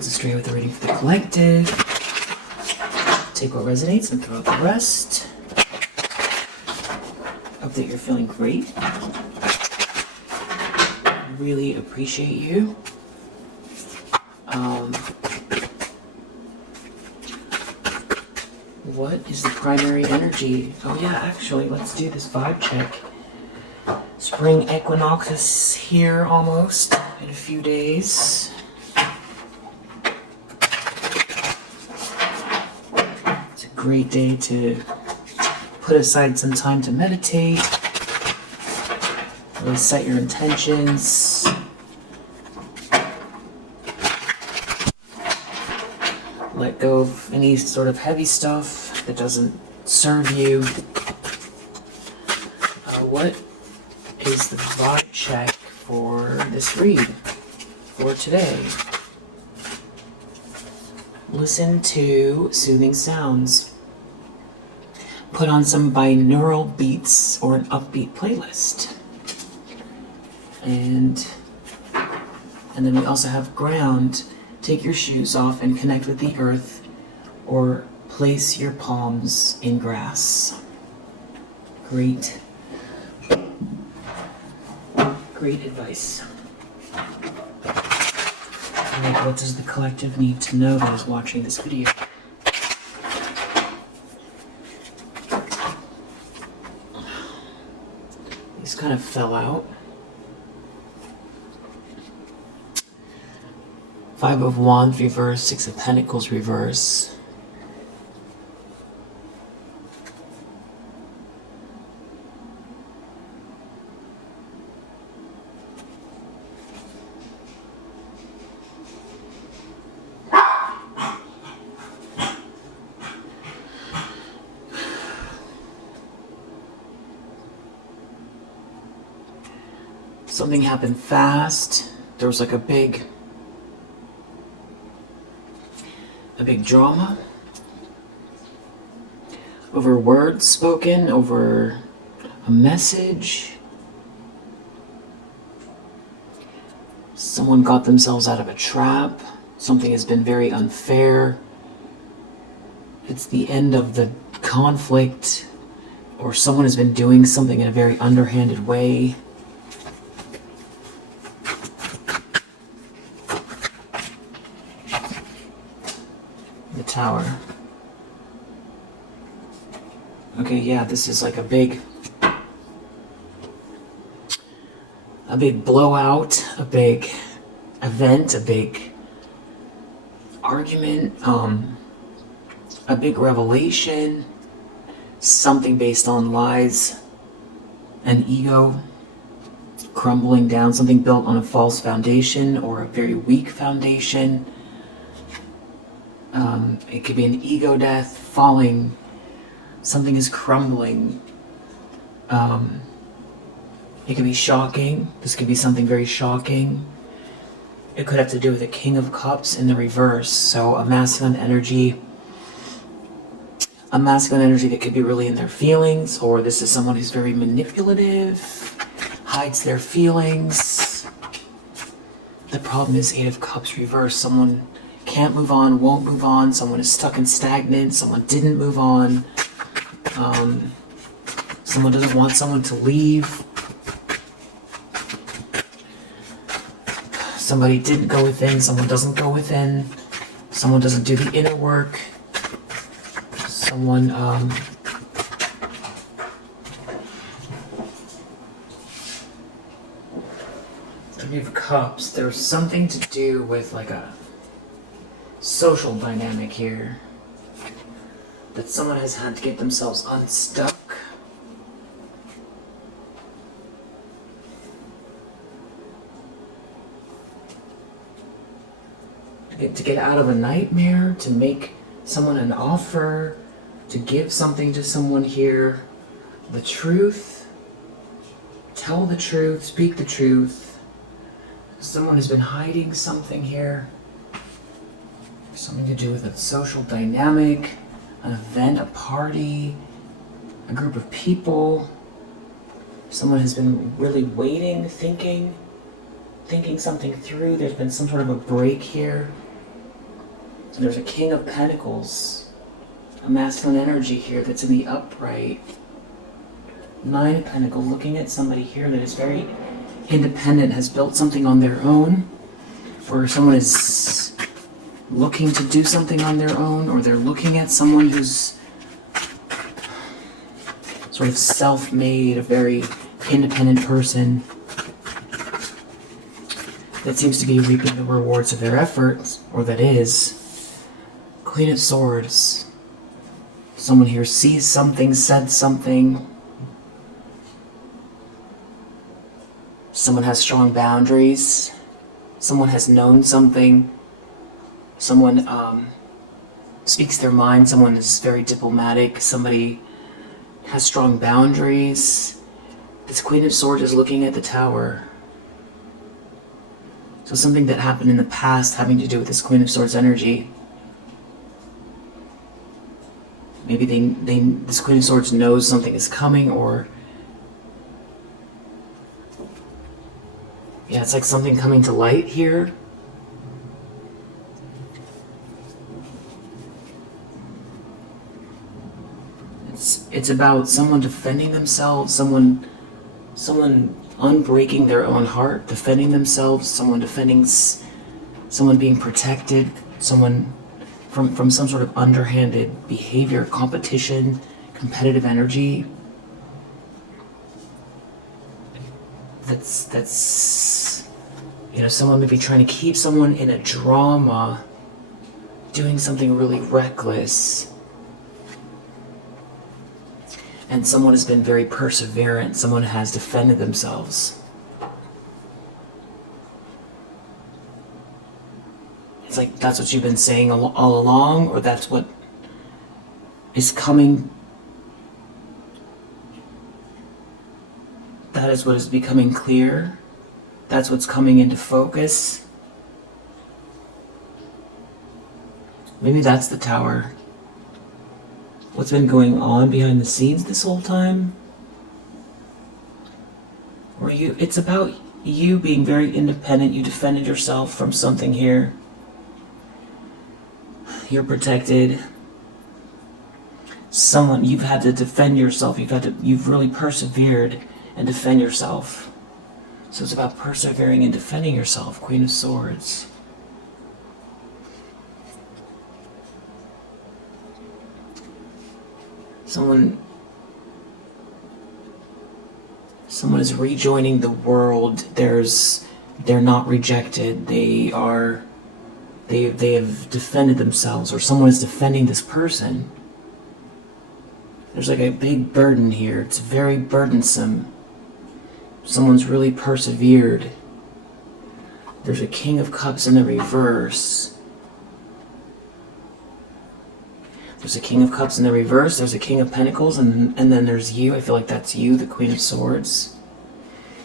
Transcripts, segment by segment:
Let's just straight with the reading for the collective. Take what resonates and throw out the rest. Hope that you're feeling great. Really appreciate you. What is the primary energy? Oh yeah, actually, let's do this vibe check. Spring equinox is here almost in a few days. It's a great day to put aside some time to meditate, really set your intentions. Let go of any sort of heavy stuff that doesn't serve you. What is the vibe check for this read for today? Listen to soothing sounds. Put on some binaural beats or an upbeat playlist. And then we also have ground. Take your shoes off and connect with the earth, or place your palms in grass. Great advice. Alright, what does the collective need to know that is watching this video? These kind of fell out. Five of Wands reverse, Six of Pentacles reverse. Something happened fast. There was like a big drama over words spoken, over a message. Someone got themselves out of a trap. Something has been very unfair. It's the end of the conflict, or someone has been doing something in a very underhanded way. Tower. Okay, yeah, this is like a big blowout, a big event, a big argument, a big revelation, something based on lies and ego crumbling down, something built on a false foundation or a very weak foundation. It could be an ego death, falling, something is crumbling. It could be shocking. This could be something very shocking. It could have to do with the King of Cups in the reverse, so a masculine energy that could be really in their feelings, or this is someone who's very manipulative, hides their feelings. The problem is Eight of Cups reverse. Someone can't move on, won't move on, someone is stuck and stagnant, someone didn't move on, someone doesn't want someone to leave, somebody didn't go within, someone doesn't go within, someone doesn't do the inner work, someone Three of Cups, there's something to do with like a social dynamic here, that someone has had to get themselves unstuck. To get out of a nightmare, to make someone an offer, to give something to someone here. The truth, tell the truth, speak the truth. Someone has been hiding something here. Something to do with a social dynamic, an event, a party, a group of people. Someone has been really waiting, thinking something through. There's been some sort of a break here. So there's a King of Pentacles, a masculine energy here that's in the upright. 9 of Pentacles, looking at somebody here that is very independent, has built something on their own, or someone is looking to do something on their own, or they're looking at someone who's sort of self-made, a very independent person that seems to be reaping the rewards of their efforts, or that is. Queen of Swords. Someone here sees something, said something. Someone has strong boundaries. Someone has known something. Someone speaks their mind. Someone is very diplomatic. Somebody has strong boundaries. This Queen of Swords is looking at the Tower. So something that happened in the past having to do with this Queen of Swords energy. Maybe this Queen of Swords knows something is coming, or yeah, it's like something coming to light here. It's about someone defending themselves, someone unbreaking their own heart, defending themselves, someone being protected, someone from some sort of underhanded behavior, competition, competitive energy. That's someone maybe trying to keep someone in a drama, doing something really reckless. And someone has been very perseverant, someone has defended themselves. It's like that's what you've been saying all along, or that's what is coming. That is what is becoming clear. That's what's coming into focus. Maybe that's the Tower. What's been going on behind the scenes this whole time? Or it's about you being very independent. You defended yourself from something here. You're protected. You've had to defend yourself. You've really persevered and defend yourself. So it's about persevering and defending yourself, Queen of Swords. Someone is rejoining the world. They're not rejected. They have defended themselves, or someone is defending this person. There's like a big burden here. It's very burdensome. Someone's really persevered. There's a King of Cups in the reverse. There's a King of Cups in the reverse, there's a King of Pentacles, and then there's you. I feel like that's you, the Queen of Swords.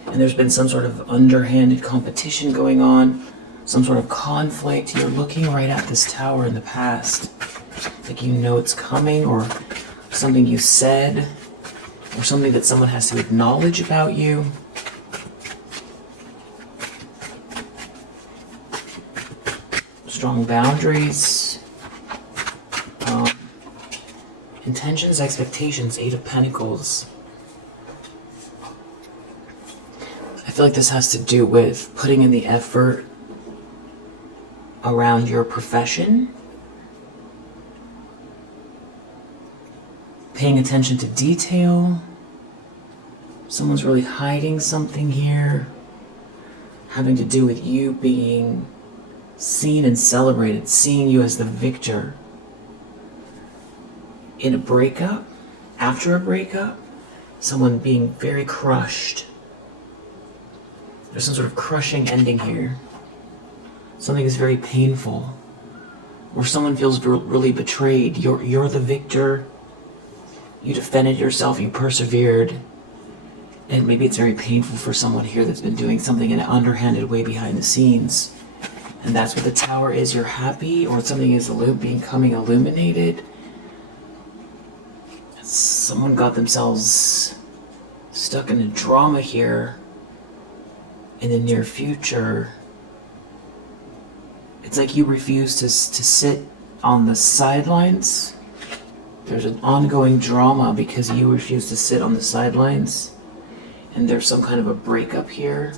And there's been some sort of underhanded competition going on, some sort of conflict. You're looking right at this Tower in the past. Like you know it's coming, or something you said, or something that someone has to acknowledge about you. Strong boundaries. Intentions, expectations, 8 of Pentacles. I feel like this has to do with putting in the effort around your profession. Paying attention to detail. Someone's really hiding something here. Having to do with you being seen and celebrated, seeing you as the victor. In a breakup, after a breakup, someone being very crushed. There's some sort of crushing ending here. Something is very painful. Or someone feels really betrayed. You're the victor. You defended yourself, you persevered. And maybe it's very painful for someone here that's been doing something in an underhanded way behind the scenes. And that's what the Tower is. You're happy, or something is becoming illuminated. Someone got themselves stuck in a drama here in the near future. It's like you refuse to sit on the sidelines. There's an ongoing drama because you refuse to sit on the sidelines. And there's some kind of a breakup here.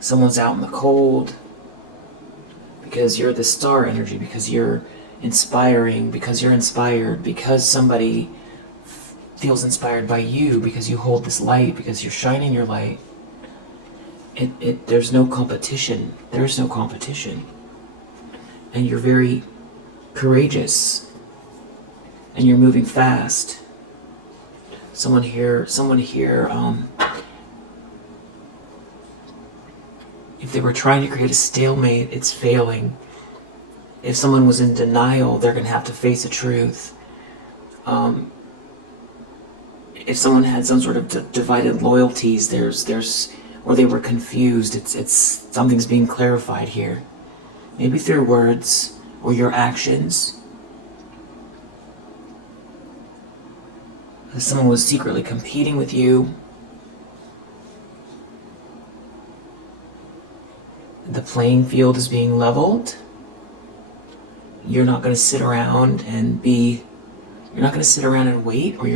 Someone's out in the cold. Because you're the star energy, because you're inspiring, because you're inspired, because somebody feels inspired by you, because you hold this light, because you're shining your light. There's no competition. There's no competition. And you're very courageous. And you're moving fast. Someone here, if they were trying to create a stalemate, it's failing. If someone was in denial, they're going to have to face the truth. If someone had some sort of divided loyalties, or they were confused, it's something's being clarified here. Maybe through words or your actions. If someone was secretly competing with you, the playing field is being leveled. You're not going to sit around and wait, or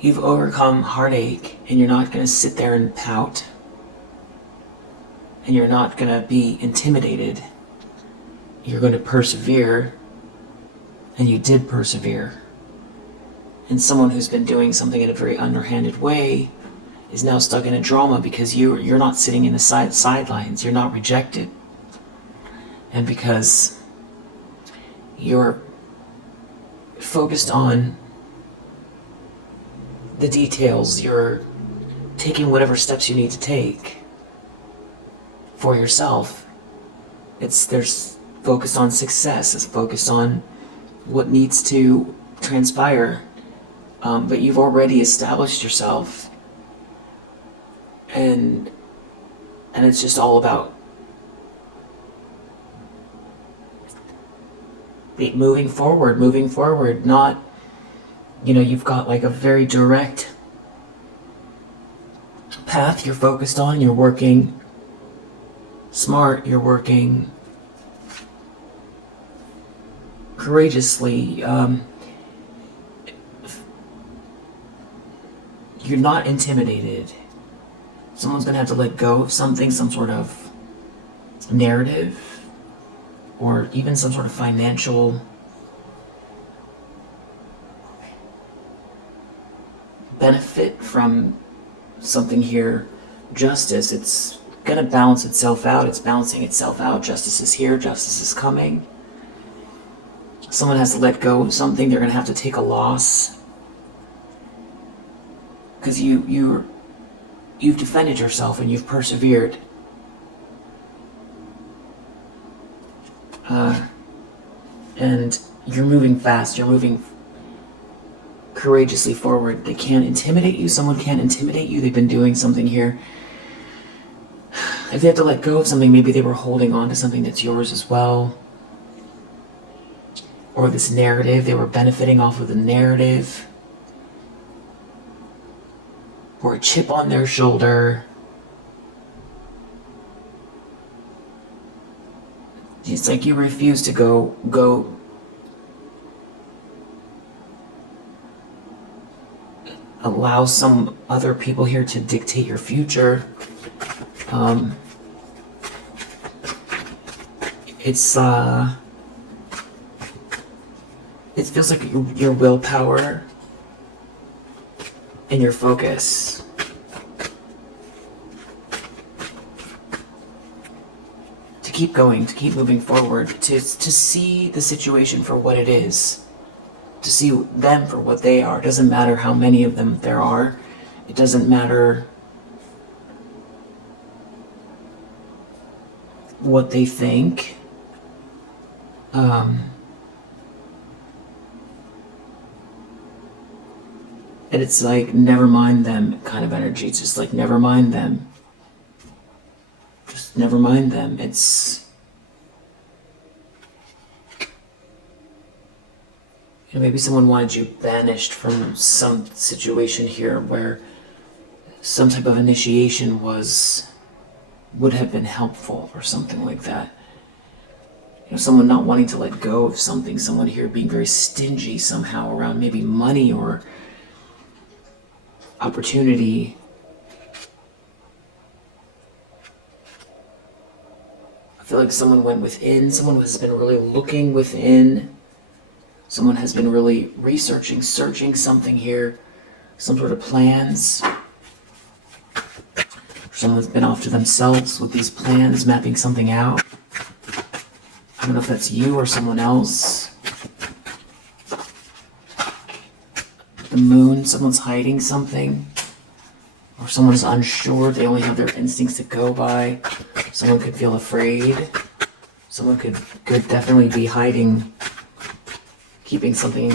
you've overcome heartache, and you're not going to sit there and pout. And you're not going to be intimidated. You're going to persevere, and you did persevere. And someone who's been doing something in a very underhanded way is now stuck in a drama because you're not sitting in the sidelines. You're not rejected. And because you're focused on the details, you're taking whatever steps you need to take for yourself. There's focus on success. It's focused on what needs to transpire. But you've already established yourself. And it's just all about moving forward, not, you've got like a very direct path you're focused on. You're working smart, you're working courageously. You're not intimidated. Someone's going to have to let go of something, some sort of narrative, or even some sort of financial benefit from something here. Justice, it's going to balance itself out. It's balancing itself out. Justice is here. Justice is coming. Someone has to let go of something. They're going to have to take a loss. Because you've defended yourself and you've persevered. And you're moving fast. You're moving courageously forward. They can't intimidate you. Someone can't intimidate you. They've been doing something here. If they have to let go of something, maybe they were holding on to something that's yours as well. Or this narrative, they were benefiting off of the narrative. Or a chip on their shoulder. It's like you refuse to go allow some other people here to dictate your future. It feels like your willpower and your focus to keep going, to keep moving forward, to see the situation for what it is, to see them for what they are. It doesn't matter how many of them there are. It doesn't matter what they think. And it's like, never mind them kind of energy. It's just like, never mind them. Just never mind them. It's, maybe someone wanted you banished from some situation here where some type of initiation would have been helpful or something like that. someone not wanting to let go of something, someone here being very stingy somehow around maybe money or opportunity. I feel like someone went within, someone has been really looking within, someone has been really researching, searching something here, some sort of plans. Someone's been off to themselves with these plans, mapping something out. I don't know if that's you or someone else. The moon, someone's hiding something. Or someone's unsure, they only have their instincts to go by. Someone could feel afraid. Someone could definitely be hiding, keeping something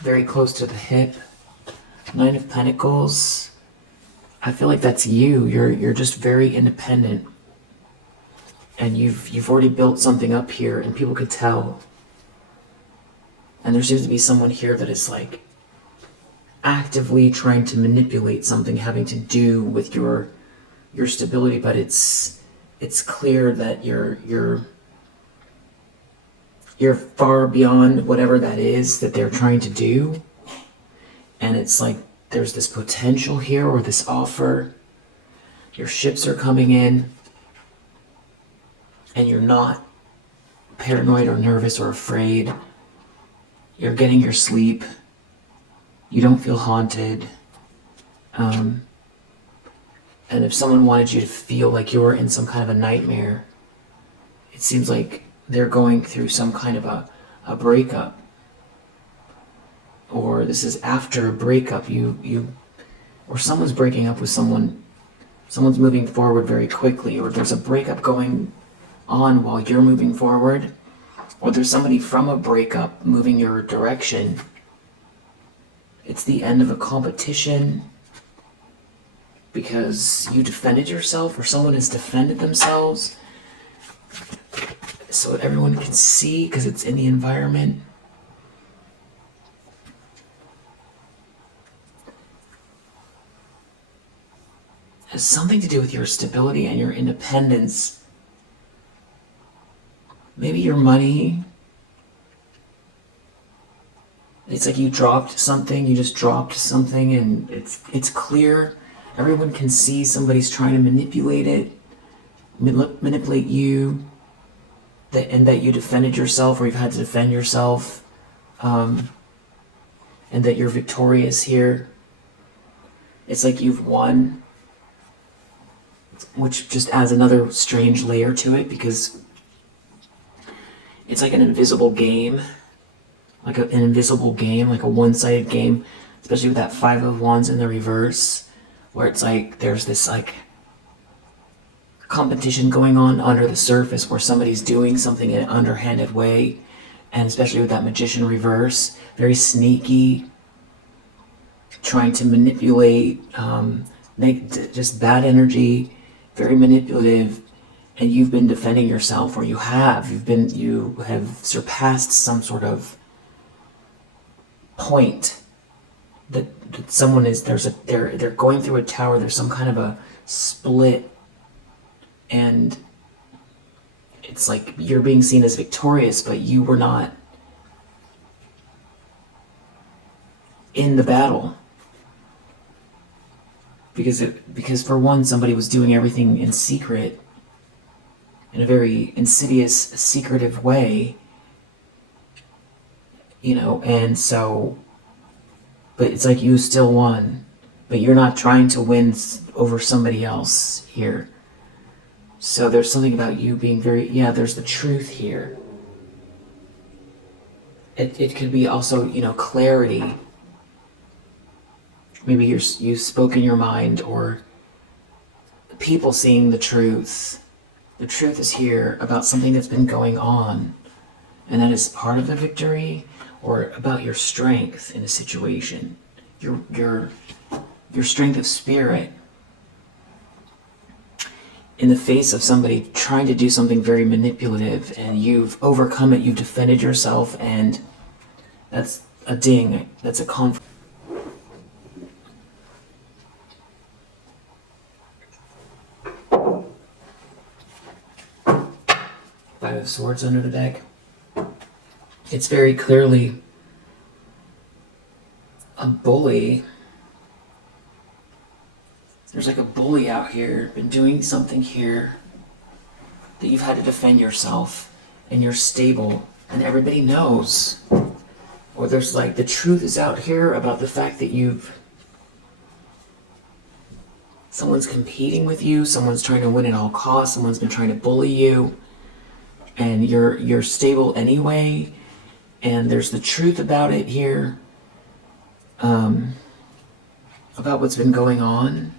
very close to the hip. Nine of Pentacles. I feel like that's you. You're just very independent. And you've already built something up here, and people could tell. And there seems to be someone here that is like actively trying to manipulate something having to do with your stability, but it's clear that you're far beyond whatever that is that they're trying to do. And it's like there's this potential here or this offer. Your ships are coming in. And you're not paranoid or nervous or afraid. You're getting your sleep. You don't feel haunted. And if someone wanted you to feel like you're in some kind of a nightmare, it seems like they're going through some kind of a breakup. Or this is after a breakup. Or someone's breaking up with someone. Someone's moving forward very quickly. Or there's a breakup going on while you're moving forward, or there's somebody from a breakup moving your direction. It's the end of a competition because you defended yourself, or someone has defended themselves, so everyone can see because it's in the environment. It has something to do with your stability and your independence. Maybe your money. It's like you dropped something, you just dropped something, and it's clear. Everyone can see somebody's trying to manipulate it, manipulate you, and that you defended yourself, or you've had to defend yourself, and that you're victorious here. It's like you've won, which just adds another strange layer to it, because it's like an invisible game, like a one-sided game, especially with that Five of Wands in the reverse, where it's like there's this like competition going on under the surface where somebody's doing something in an underhanded way, and especially with that Magician reverse, very sneaky, trying to manipulate, make just bad energy, very manipulative. And you've been defending yourself, or you have surpassed some sort of point that someone is, they're going through a tower, there's some kind of a split, and it's like you're being seen as victorious, but you were not in the battle. Because for one, somebody was doing everything in secret, in a very insidious, secretive way, and so, but it's like you still won, but you're not trying to win over somebody else here. So there's something about you being there's the truth here. It could be also, clarity. Maybe you spoke in your mind, or people seeing the truth. The truth is here about something that's been going on, and that is part of the victory, or about your strength in a situation, your strength of spirit in the face of somebody trying to do something very manipulative, and you've overcome it, you've defended yourself, and that's a ding, that's a conflict. Five of Swords under the deck. It's very clearly a bully. There's like a bully out here, been doing something here that you've had to defend yourself, and you're stable, and everybody knows. Or there's like, the truth is out here about the fact that someone's competing with you, someone's trying to win at all costs, someone's been trying to bully you, and you're stable anyway, and there's the truth about it here, about what's been going on.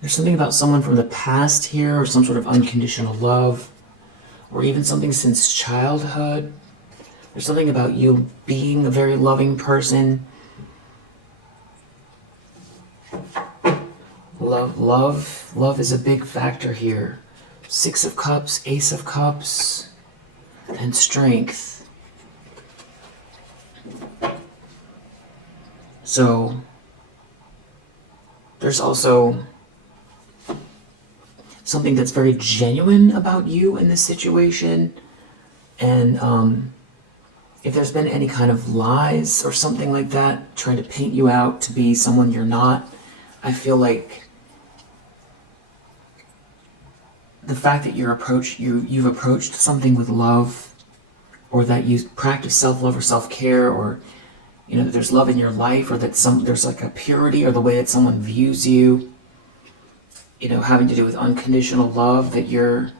There's something about someone from the past here, or some sort of unconditional love, or even something since childhood. There's something about you being a very loving person. Love is a big factor here. Six of Cups, Ace of Cups, and strength. So there's also something that's very genuine about you in this situation, and if there's been any kind of lies or something like that, trying to paint you out to be someone you're not, I feel like the fact that you've approached something with love, or that you practice self-love or self-care, or that there's love in your life, or that there's like a purity, or the way that someone views you, having to do with unconditional love, that you're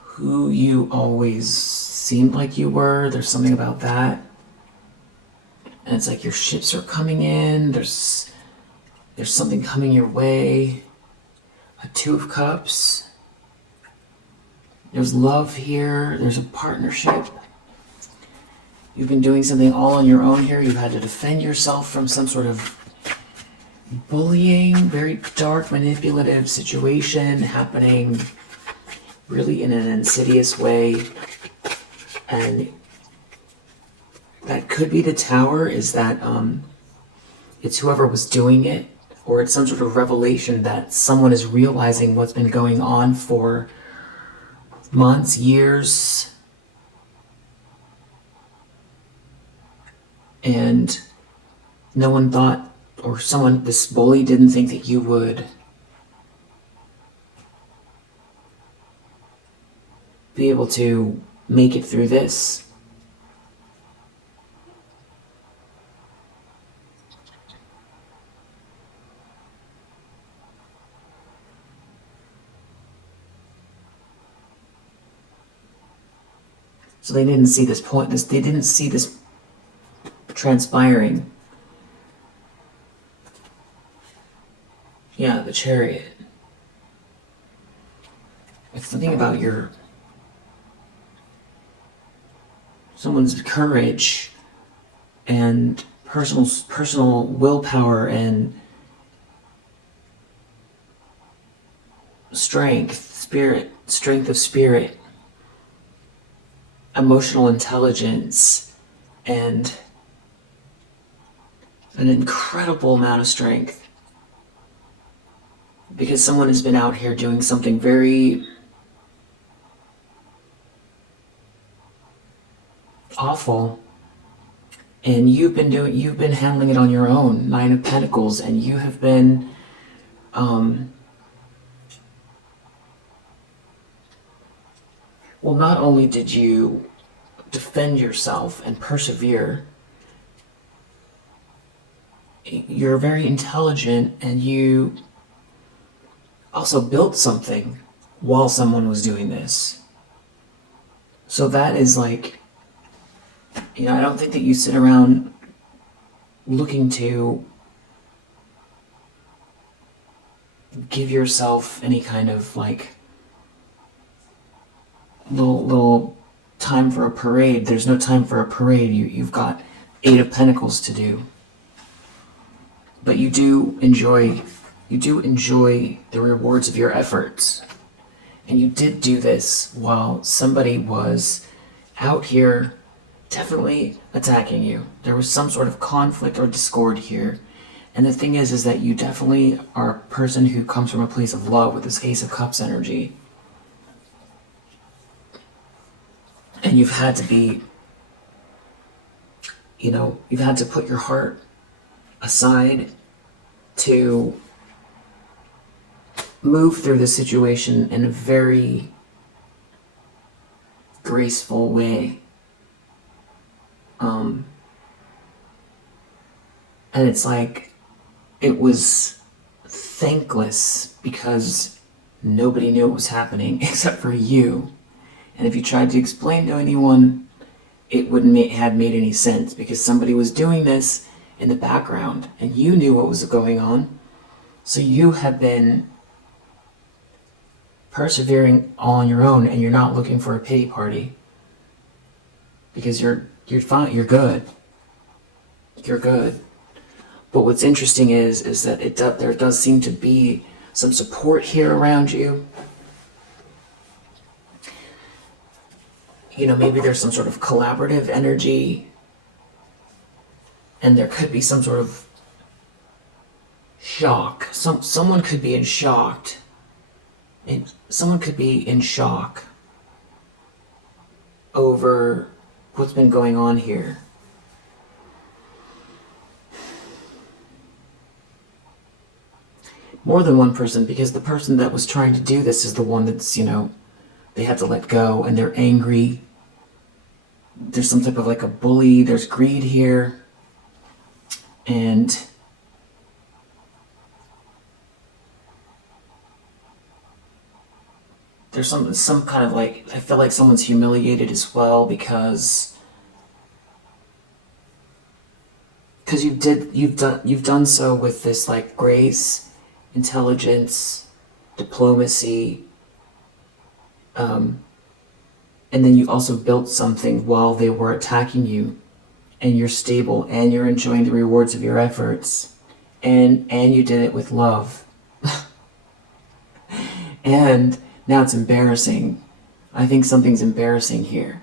who you always seemed like you were. There's something about that. And it's like your ships are coming in. There's something coming your way. A Two of Cups. There's love here. There's a partnership. You've been doing something all on your own here. You've had to defend yourself from some sort of bullying, very dark, manipulative situation happening really in an insidious way. And that could be the Tower, is that it's whoever was doing it, or it's some sort of revelation that someone is realizing what's been going on for months, years, and no one thought, or this bully didn't think that you would be able to make it through this. So they didn't see this point. They didn't see this transpiring. Yeah, the Chariot. It's something about someone's courage and personal willpower and strength of spirit, emotional intelligence, and an incredible amount of strength. Because someone has been out here doing something very awful, and you've been handling it on your own. Nine of Pentacles, and you have been well, not only did you defend yourself and persevere, you're very intelligent, and you also built something while someone was doing this. So that is like, I don't think that you sit around looking to give yourself any kind of like little time for a parade. There's no time for a parade. You've got Eight of Pentacles to do. But you do enjoy the rewards of your efforts. And you did do this while somebody was out here definitely attacking you. There was some sort of conflict or discord here, And the thing is that you definitely are a person who comes from a place of love with this Ace of Cups energy. And you've had to be, you've had to put your heart aside to move through the situation in a very graceful way. And it's like, it was thankless because nobody knew what was happening except for you. And if you tried to explain to anyone, it wouldn't have made any sense because somebody was doing this in the background and you knew what was going on. So you have been persevering all on your own, and you're not looking for a pity party because you're fine, you're good. You're good. But what's interesting is that there does seem to be some support here around you. Maybe there's some sort of collaborative energy, and there could be some sort of shock. Someone could be in shock. Someone could be in shock over what's been going on here. More than one person, because the person that was trying to do this is the one that's, they had to let go and they're angry. There's some type of like a bully, there's greed here. And there's some kind of like, I feel like someone's humiliated as well because you've done so with this like grace, intelligence, diplomacy, and then you also built something while they were attacking you, and you're stable and you're enjoying the rewards of your efforts, and you did it with love. And now it's embarrassing. I think something's embarrassing here.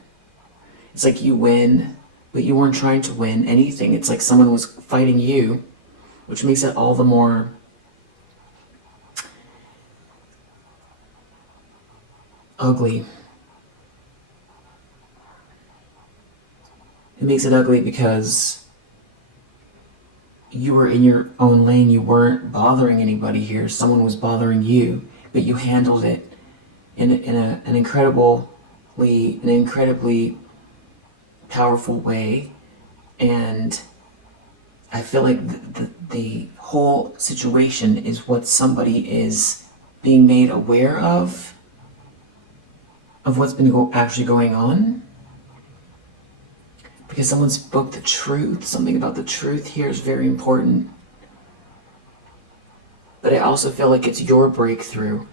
It's like you win, but you weren't trying to win anything. It's like someone was fighting you, which makes it all the more ugly. It makes it ugly because you were in your own lane. You weren't bothering anybody here. Someone was bothering you, but you handled it in an incredibly powerful way. And I feel like the whole situation is what somebody is being made aware of what's been actually going on. Because someone spoke the truth. Something about the truth here is very important. But I also feel like it's your breakthrough.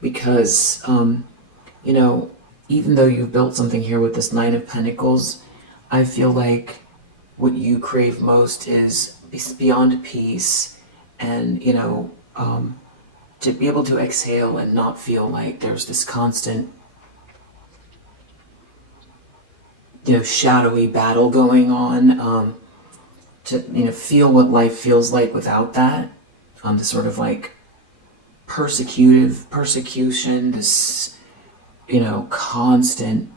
Because, even though you've built something here with this Nine of Pentacles, I feel like what you crave most is beyond peace and, to be able to exhale and not feel like there's this constant, shadowy battle going on, to, feel what life feels like without that, this sort of like persecution, this, constant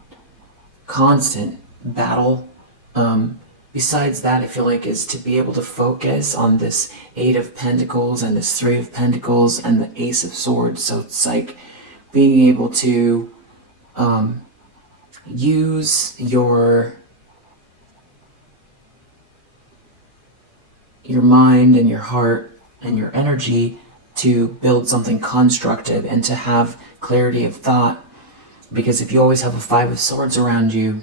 battle. Besides that, I feel like is to be able to focus on this Eight of Pentacles and this Three of Pentacles and the Ace of Swords. So it's like being able to use your mind and your heart and your energy to build something constructive and to have clarity of thought. Because if you always have a Five of Swords around you,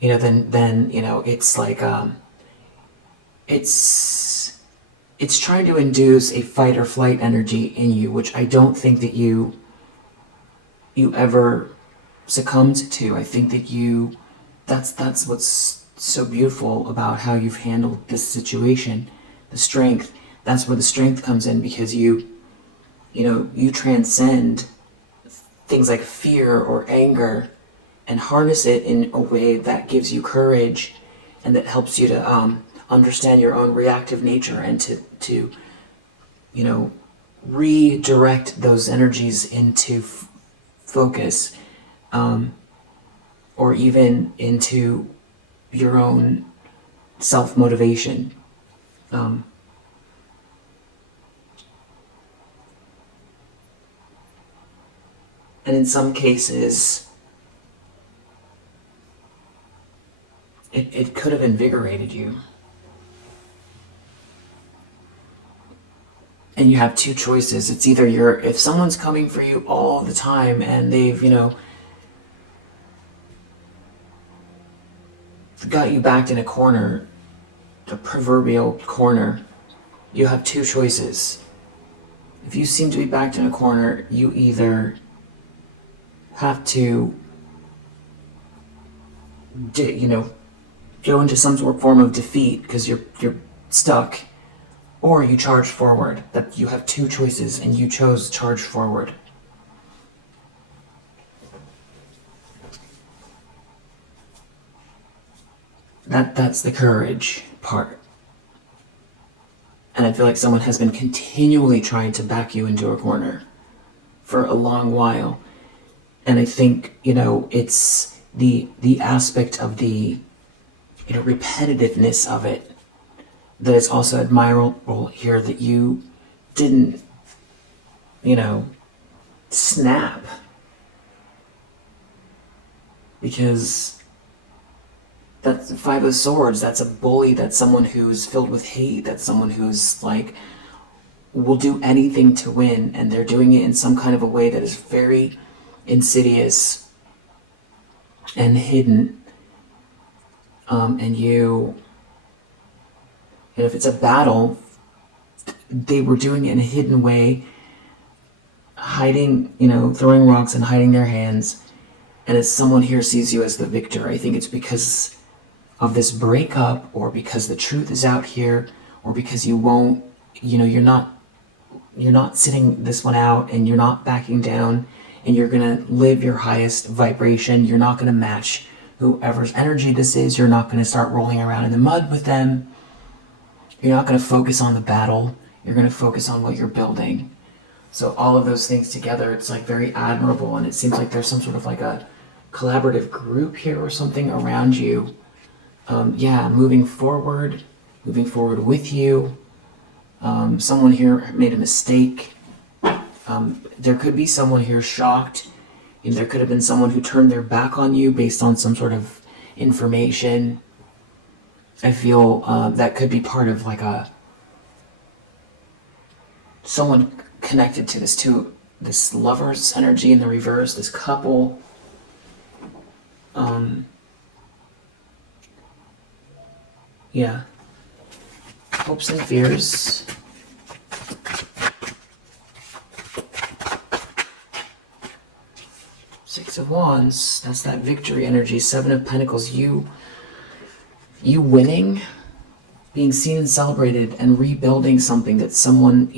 then it's like it's trying to induce a fight or flight energy in you, which I don't think that you ever succumbed to. I think that that's what's so beautiful about how you've handled this situation. The strength, that's where the strength comes in, because you transcend things like fear or anger and harness it in a way that gives you courage and that helps you to understand your own reactive nature and to redirect those energies into focus, or even into your own self-motivation. And in some cases, it could have invigorated you. And you have two choices. It's either if someone's coming for you all the time and they've, got you backed in a corner, the proverbial corner, you have two choices. If you seem to be backed in a corner, you either have to, go into some sort of form of defeat because you're stuck, or you charge forward. That you have two choices, and you chose charge forward. That's the courage part. And I feel like someone has been continually trying to back you into a corner for a long while. And I think, it's the aspect of the, repetitiveness of it that it's also admirable here that you didn't, snap. Because that's the Five of Swords. That's a bully. That's someone who's filled with hate. That's someone who's will do anything to win. And they're doing it in some kind of a way that is very insidious and hidden. And if it's a battle, they were doing it in a hidden way, hiding, throwing rocks and hiding their hands. And as someone here sees you as the victor, I think it's because of this breakup, or because the truth is out here, or because you won't, you're not sitting this one out, and you're not backing down, and you're gonna live your highest vibration. You're not gonna match whoever's energy this is. You're not gonna start rolling around in the mud with them. You're not gonna focus on the battle. You're gonna focus on what you're building. So all of those things together, it's very admirable, and it seems like there's some sort of a collaborative group here or something around you. Moving forward with you. Someone here made a mistake. There could be someone here shocked. And there could have been someone who turned their back on you based on some sort of information. I feel that could be part of someone connected to this lover's energy in the reverse, this couple. Hopes and fears. Six of Wands, that's that victory energy. Seven of Pentacles, you winning, being seen and celebrated, and rebuilding something that someone,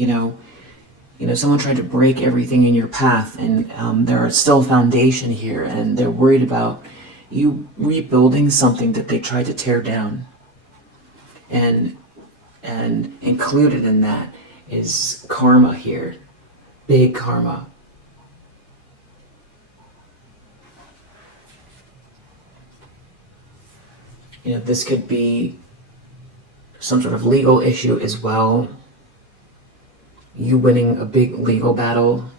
someone tried to break everything in your path, and there are still foundation here, and they're worried about you rebuilding something that they tried to tear down. And included in that is karma here, big karma. This could be some sort of legal issue as well. You winning a big legal battle.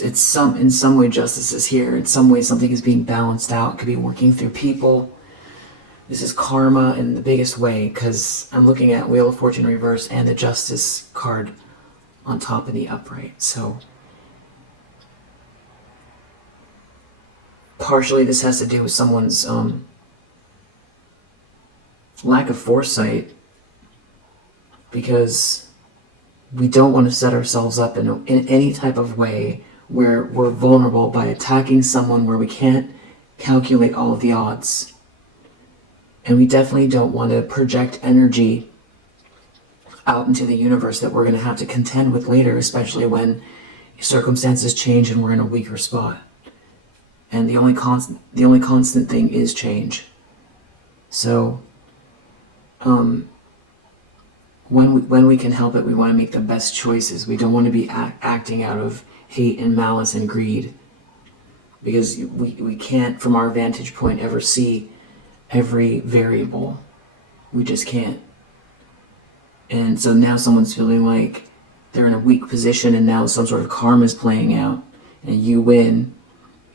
In some way justice is here. In some way something is being balanced out. It could be working through people. This is karma in the biggest way, because I'm looking at Wheel of Fortune reverse and the Justice card on top of the upright. So partially this has to do with someone's lack of foresight, because we don't want to set ourselves up in any type of way where we're vulnerable by attacking someone where we can't calculate all of the odds. And we definitely don't want to project energy out into the universe that we're going to have to contend with later, especially when circumstances change and we're in a weaker spot. And the only constant thing is change. So when we can help it, we want to make the best choices. We don't want to be acting out of hate and malice and greed, because we can't, from our vantage point, ever see every variable. We just can't. And so now someone's feeling like they're in a weak position, and now some sort of karma is playing out, and you win,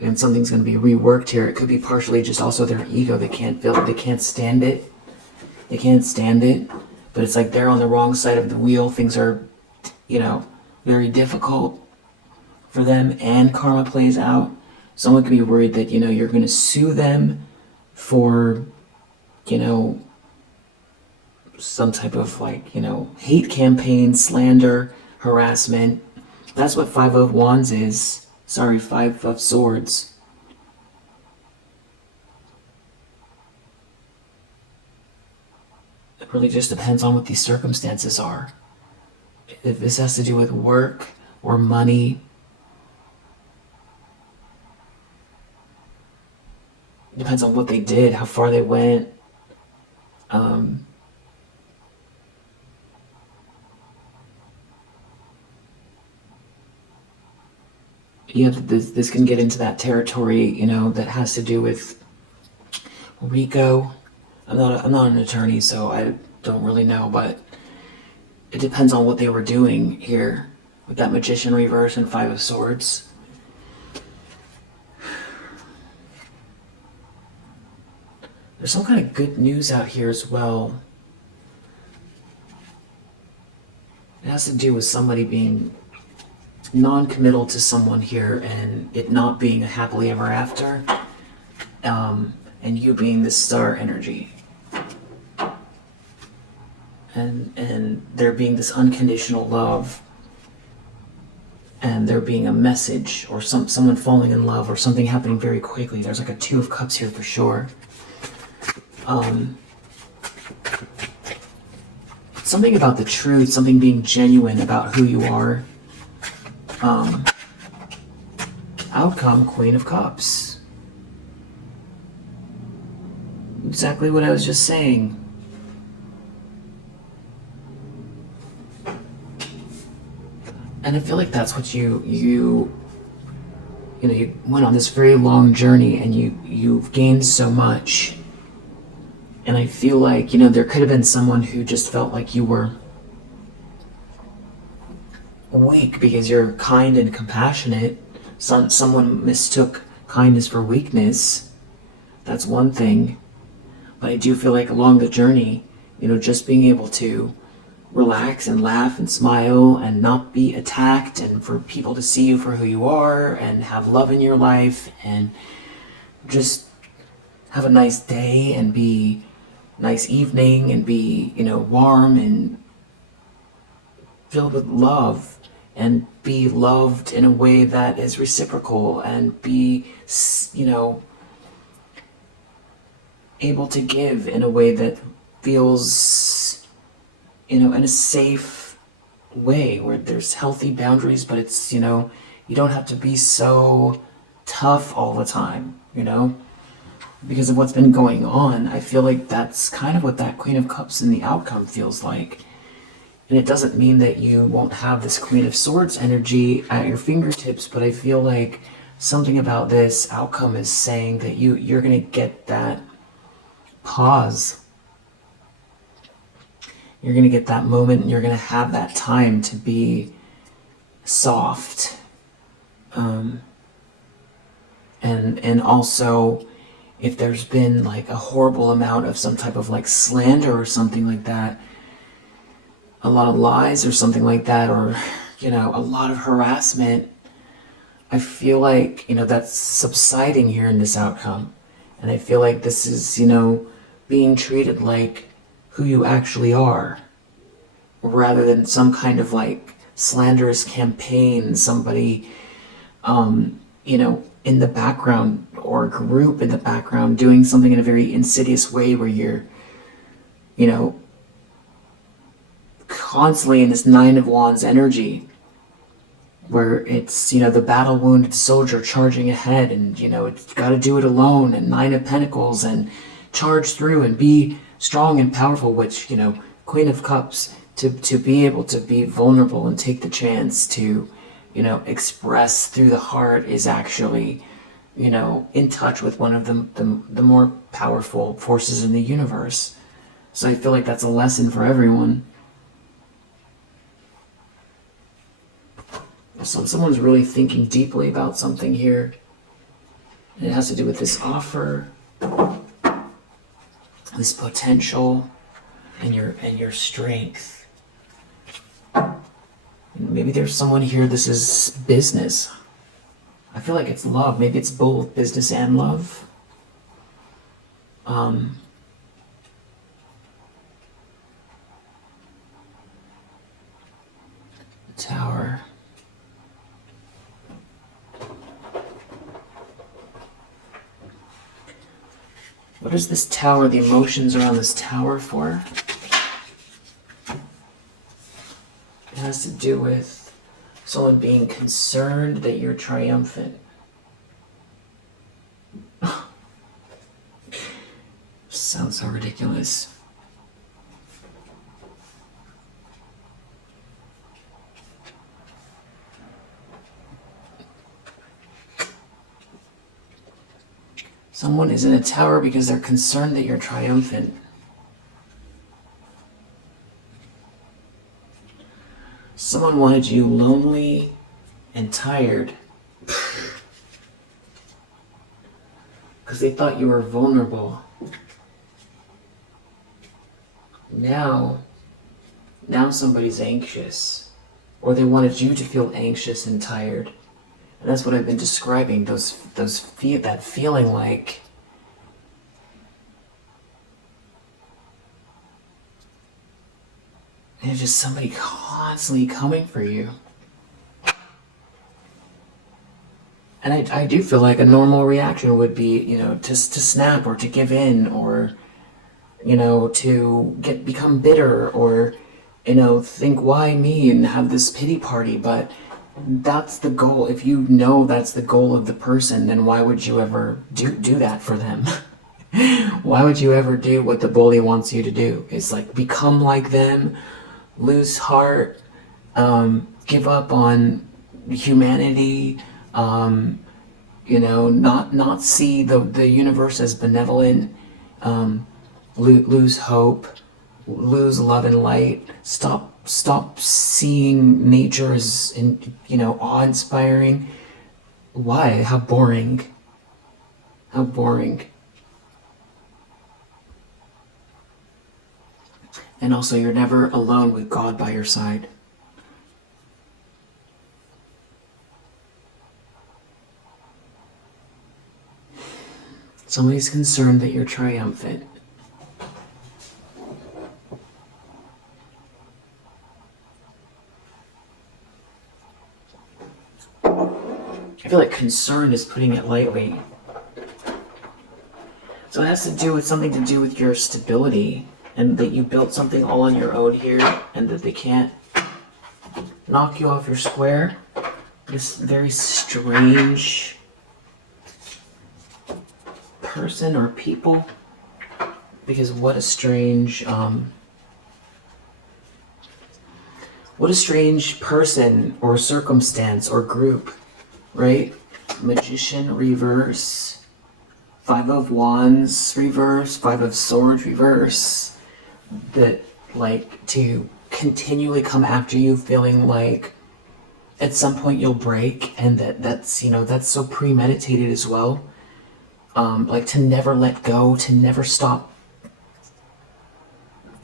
and something's going to be reworked here. It could be partially just also their ego. They can't feel it. They can't stand it. They can't stand it. But it's like they're on the wrong side of the wheel. Things are, very difficult for them, and karma plays out. Someone could be worried that, you're going to sue them for, some type of hate campaign, slander, harassment. That's what Five of Wands is. Sorry, Five of Swords. It really just depends on what these circumstances are. If this has to do with work or money, it depends on what they did, how far they went. This can get into that territory, that has to do with RICO. I'm not an attorney, so I don't really know, but it depends on what they were doing here with that Magician reverse and Five of Swords. There's some kind of good news out here as well. It has to do with somebody being non-committal to someone here, and it not being a happily ever after, and you being the star energy, and there being this unconditional love, and there being a message, or someone falling in love, or something happening very quickly. There's like a Two of Cups here for sure. Something about the truth, something being genuine about who you are. Outcome, Queen of Cups. Exactly what I was just saying. And I feel like that's what you went on this very long journey, and you've gained so much. And I feel like, there could have been someone who just felt like you were weak because you're kind and compassionate. Someone mistook kindness for weakness. That's one thing. But I do feel like along the journey, just being able to relax and laugh and smile and not be attacked, and for people to see you for who you are and have love in your life, and just have a nice day and be nice evening, and be, warm and filled with love, and be loved in a way that is reciprocal, and be, able to give in a way that feels, in a safe way, where there's healthy boundaries, but it's, you don't have to be so tough all the time, because of what's been going on. I feel like that's kind of what that Queen of Cups in the outcome feels like. And it doesn't mean that you won't have this Queen of Swords energy at your fingertips, but I feel like something about this outcome is saying that you're going to get that pause. You're going to get that moment, and you're going to have that time to be soft. And also, if there's been like a horrible amount of some type of like slander or something like that, a lot of lies or something like that, or, a lot of harassment, I feel like, that's subsiding here in this outcome. And I feel like this is, being treated like who you actually are, rather than some kind of like slanderous campaign, somebody, in the background, or a group in the background doing something in a very insidious way, where you're, constantly in this Nine of Wands energy, where it's, the battle wounded soldier charging ahead, and, it's got to do it alone, and Nine of Pentacles, and charge through and be strong and powerful, which, Queen of Cups, to be able to be vulnerable and take the chance to, express through the heart is actually, in touch with one of the more powerful forces in the universe. So I feel like that's a lesson for everyone. So someone's really thinking deeply about something here. And it has to do with this offer, this potential, and your strength. Maybe there's someone here, this is business. I feel like it's love. Maybe it's both business and love. The Tower. What is this tower, the emotions around this tower for? It has to do with someone being concerned that you're triumphant. Sounds so ridiculous. Someone is in a tower because they're concerned that you're triumphant. Someone wanted you lonely and tired because they thought you were vulnerable. Now somebody's anxious, or they wanted you to feel anxious and tired. And that's what I've been describing, that feeling like there's just somebody constantly coming for you. And I do feel like a normal reaction would be, to snap or to give in or, to become bitter or, think why me and have this pity party. But that's the goal. If you know that's the goal of the person, then why would you ever do that for them? Why would you ever do what the bully wants you to do? It's like become like them, lose heart, give up on humanity, not see the universe as benevolent, lose hope, lose love and light, stop seeing nature as awe-inspiring. Why? How boring. How boring. And also, you're never alone with God by your side. Somebody's concerned that you're triumphant. I feel like concern is putting it lightly. So it has to do with something to do with your stability, and that you built something all on your own here, and that they can't knock you off your square. This very strange person or people, because what a strange person or circumstance or group, right? Magician reverse, 5 of Wands reverse, 5 of Swords reverse, that like to continually come after you, feeling like at some point you'll break, and that's so premeditated as well. Like to never let go, to never stop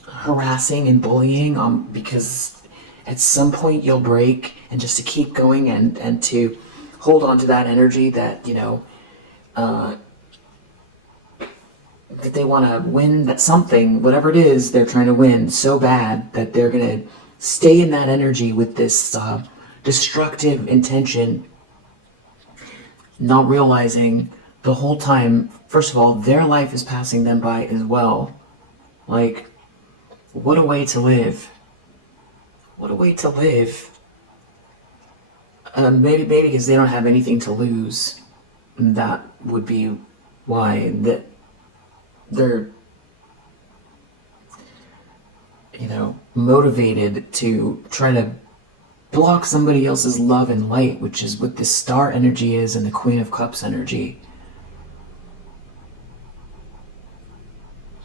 harassing and bullying, because at some point you'll break, and just to keep going and to hold on to that energy that, that they want to win that something, whatever it is they're trying to win so bad that they're going to stay in that energy with this destructive intention, not realizing the whole time, first of all, their life is passing them by as well. Like, what a way to live. What a way to live. Maybe because they don't have anything to lose. That would be why. That they're, you know, motivated to try to block somebody else's love and light, which is what this star energy is and the Queen of Cups energy.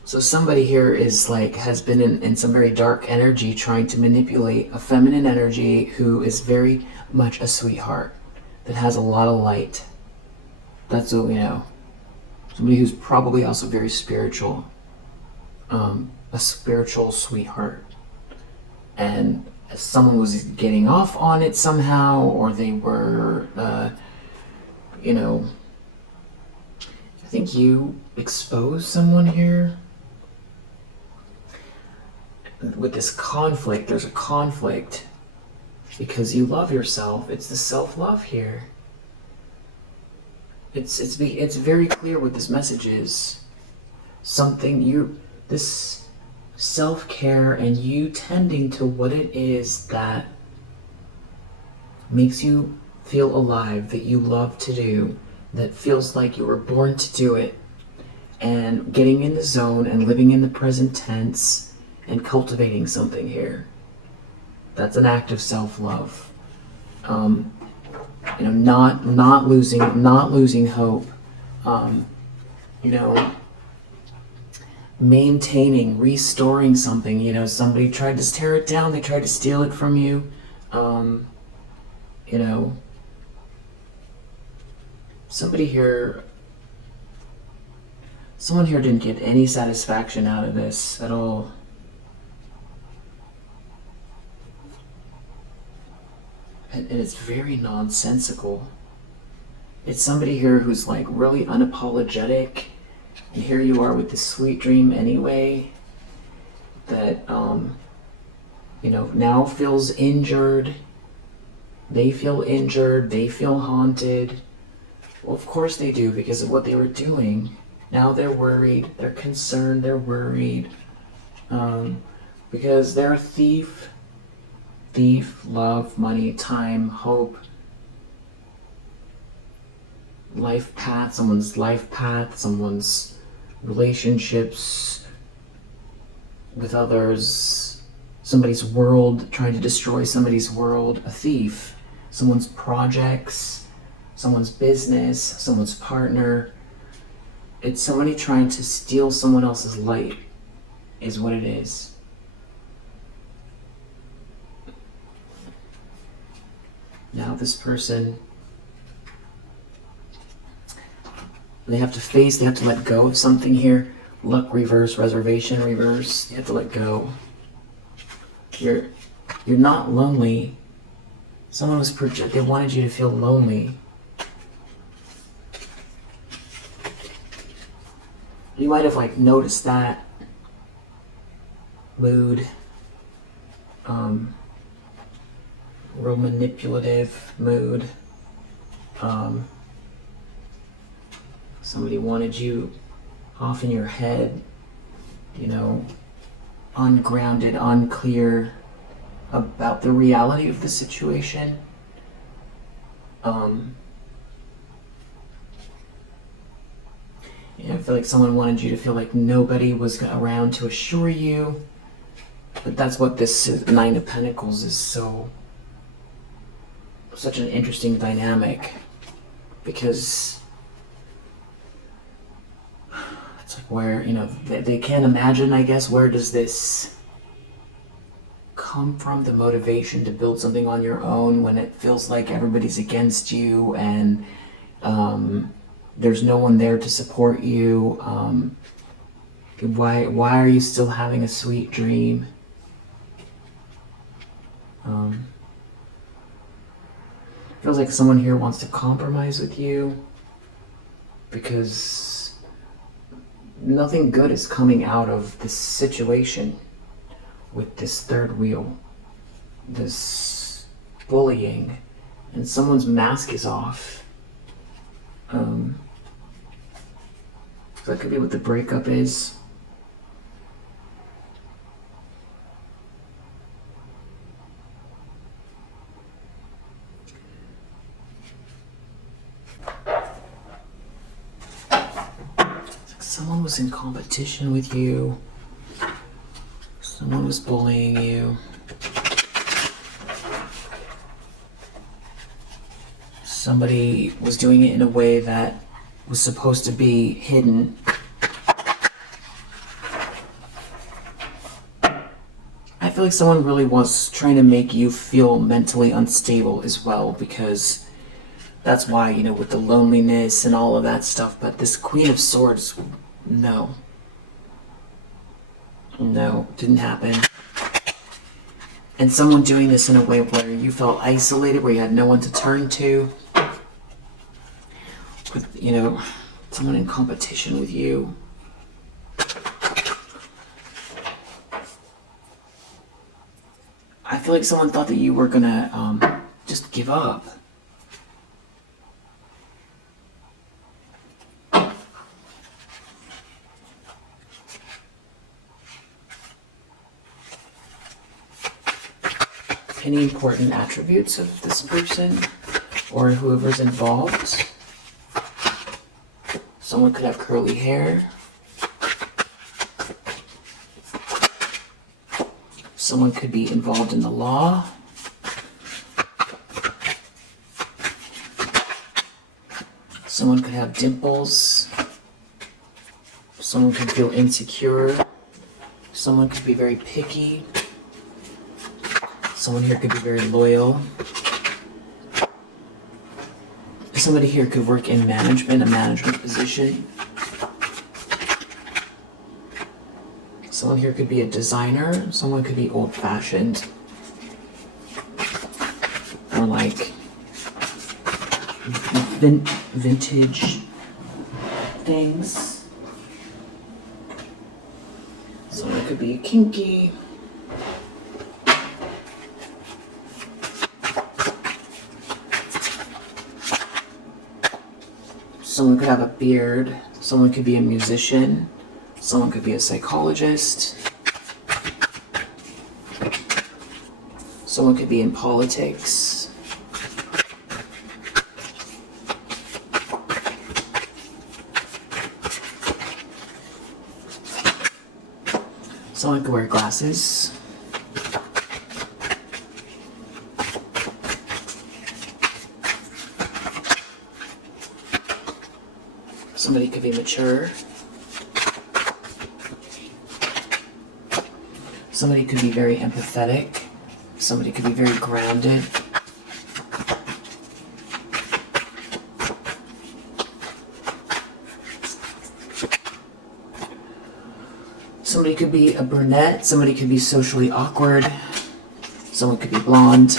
So somebody here is like, has been in some very dark energy trying to manipulate a feminine energy who is very much a sweetheart, that has a lot of light. That's what we know. Somebody who's probably also very spiritual. A spiritual sweetheart. And someone was getting off on it somehow, or they were, you know, I think you exposed someone here. With this conflict, there's a conflict because you love yourself. It's the self-love here. It's very clear what this message is. This self-care and you tending to what it is that makes you feel alive, that you love to do, that feels like you were born to do it, and getting in the zone and living in the present tense and cultivating something here. That's an act of self-love. You know, not losing hope. You know, maintaining, restoring something. You know, somebody tried to tear it down, they tried to steal it from you. You know, someone here didn't get any satisfaction out of this at all. And it's very nonsensical. It's somebody here who's like really unapologetic, and here you are with this sweet dream anyway, that you know, now feels injured. They feel injured, they feel haunted. Well, of course they do, because of what they were doing. Now they're worried, they're concerned, they're worried, because they're a thief. Love, money, time, hope, life path, someone's relationships with others, somebody's world, trying to destroy somebody's world, a thief, someone's projects, someone's business, someone's partner. It's somebody trying to steal someone else's light, is what it is. Now this person, they have to let go of something here. Luck reverse, reservation reverse. You have to let go. You're not lonely. Someone was they wanted you to feel lonely. You might have like noticed that. Mood. Real manipulative mood. Somebody wanted you off in your head, you know, ungrounded, unclear about the reality of the situation. You know, I feel like someone wanted you to feel like nobody was around to assure you. But that's what this Nine of Pentacles is such an interesting dynamic, because it's like where, you know, they can't imagine, I guess, where does this come from, the motivation to build something on your own when it feels like everybody's against you and there's no one there to support you. Why are you still having a sweet dream? Feels like someone here wants to compromise with you because nothing good is coming out of this situation with this third wheel, this bullying, and someone's mask is off. That could be what the breakup is. Someone was in competition with you. Someone was bullying you. Somebody was doing it in a way that was supposed to be hidden. I feel like someone really was trying to make you feel mentally unstable as well, because that's why, you know, with the loneliness and all of that stuff. But this Queen of Swords, no. No, didn't happen. And someone doing this in a way where you felt isolated, where you had no one to turn to. With, you know, someone in competition with you. I feel like someone thought that you were gonna just give up. Any important attributes of this person or whoever's involved? Someone could have curly hair. Someone could be involved in the law. Someone could have dimples. Someone could feel insecure. Someone could be very picky. Someone here could be very loyal. Somebody here could work in management, a management position. Someone here could be a designer. Someone could be old-fashioned. Or like vintage things. Someone could be kinky. Someone could have a beard. Someone could be a musician. Someone could be a psychologist. Someone could be in politics. Someone could wear glasses. Somebody could be mature. Somebody could be very empathetic. Somebody could be very grounded. Somebody could be a brunette. Somebody could be socially awkward. Someone could be blonde.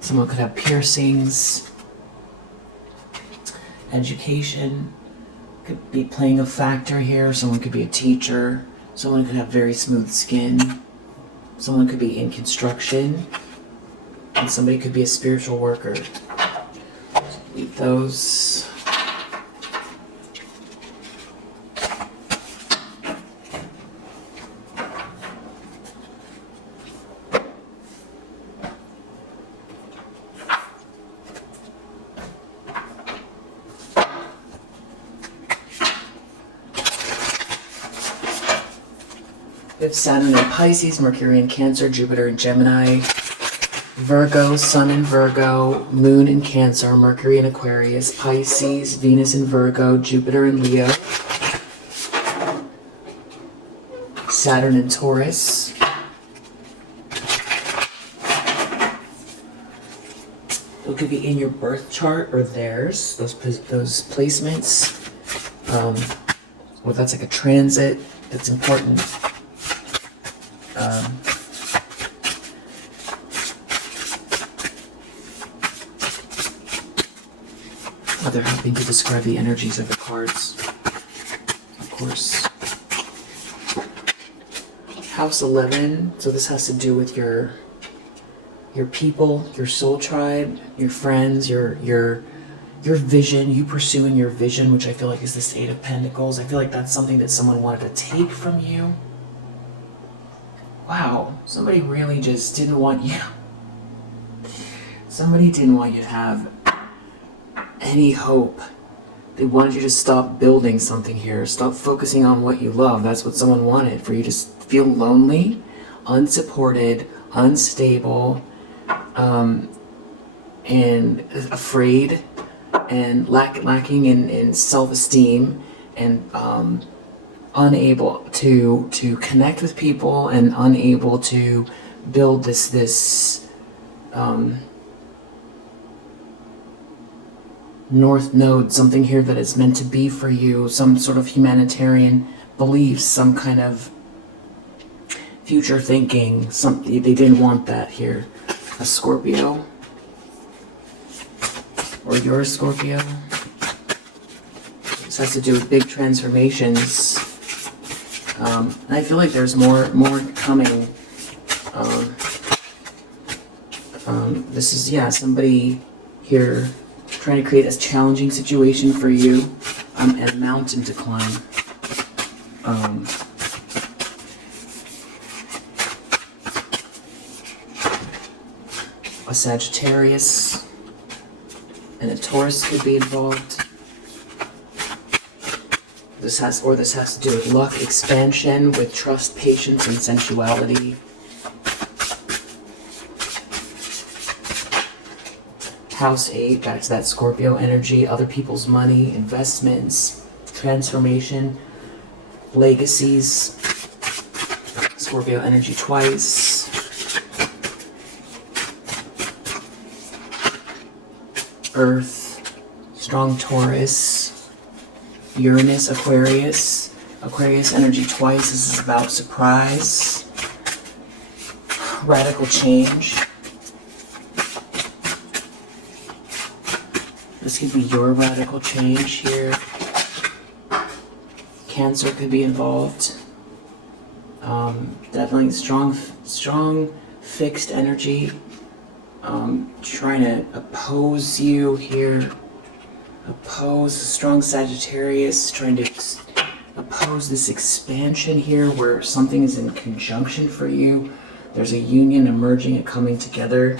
Someone could have piercings. Education could be playing a factor here. Someone could be a teacher. Someone could have very smooth skin. Someone could be in construction. And somebody could be a spiritual worker. Leave those. We have Saturn in Pisces, Mercury in Cancer, Jupiter in Gemini, Virgo, Sun in Virgo, Moon in Cancer, Mercury in Aquarius, Pisces, Venus in Virgo, Jupiter in Leo, Saturn in Taurus, it could be in your birth chart or theirs, those placements. Well, that's like a transit that's important. They're helping to describe the energies of the cards, of course. House 11, so this has to do with your people, your soul tribe, your friends, your vision, you pursuing your vision, which I feel like is this Eight of Pentacles. I feel like that's something that someone wanted to take from you. Wow, somebody really just didn't want you. Somebody didn't want you to have any hope They wanted you to stop building something here. Stop focusing on what you love. That's what someone wanted, for you to feel lonely, unsupported, unstable, and afraid, and lacking in self-esteem, and unable to connect with people, and unable to build this North Node, something here that is meant to be for you, some sort of humanitarian beliefs, some kind of future thinking. Something they didn't want that here. A Scorpio, or you're a Scorpio. This has to do with big transformations. And I feel like there's more coming. This is, yeah, somebody here trying to create a challenging situation for you, and a mountain to climb. A Sagittarius and a Taurus could be involved. This has to do with luck, expansion, with trust, patience, and sensuality. House 8, back to that Scorpio energy, other people's money, investments, transformation, legacies. Scorpio energy twice. Earth, strong Taurus, Uranus, Aquarius. Aquarius energy twice. This is about surprise, radical change. This could be your radical change here. Cancer could be involved. Definitely strong fixed energy. Trying to oppose you here. Oppose a strong Sagittarius, trying to oppose this expansion here where something is in conjunction for you. There's a union emerging and coming together.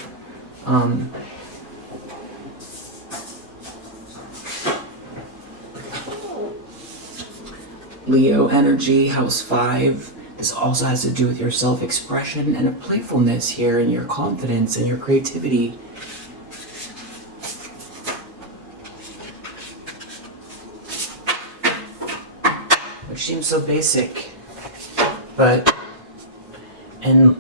Leo energy, house 5. This also has to do with your self-expression and a playfulness here, and your confidence and your creativity. Which seems so basic, but you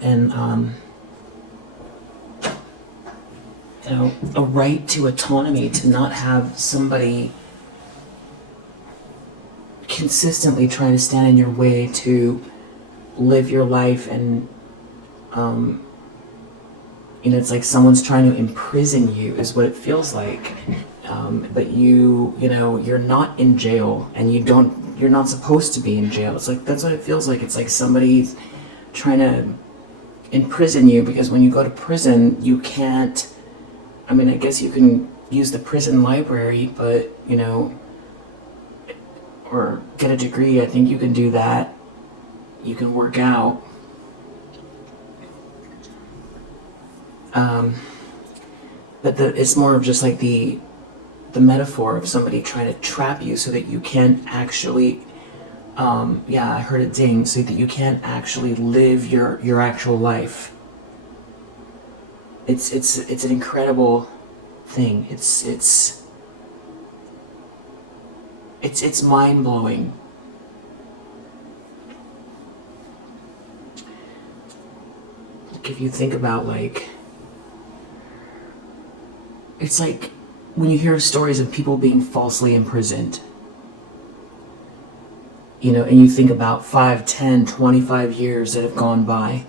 know, a right to autonomy, to not have somebody consistently trying to stand in your way to live your life, and you know, it's like someone's trying to imprison you is what it feels like. But you know, you're not in jail, and you're not supposed to be in jail. It's like, that's what it feels like. It's like somebody's trying to imprison you, because when you go to prison, you can't, I mean, I guess you can use the prison library, but, you know, or get a degree. I think you can do that. You can work out. But it's more of just like the metaphor of somebody trying to trap you so that you can't actually, yeah, I heard it ding, so that you can't actually live your actual life. It's an incredible thing. It's mind-blowing. Like, if you think about, like, it's like when you hear stories of people being falsely imprisoned, you know, and you think about 5, 10, 25 years that have gone by,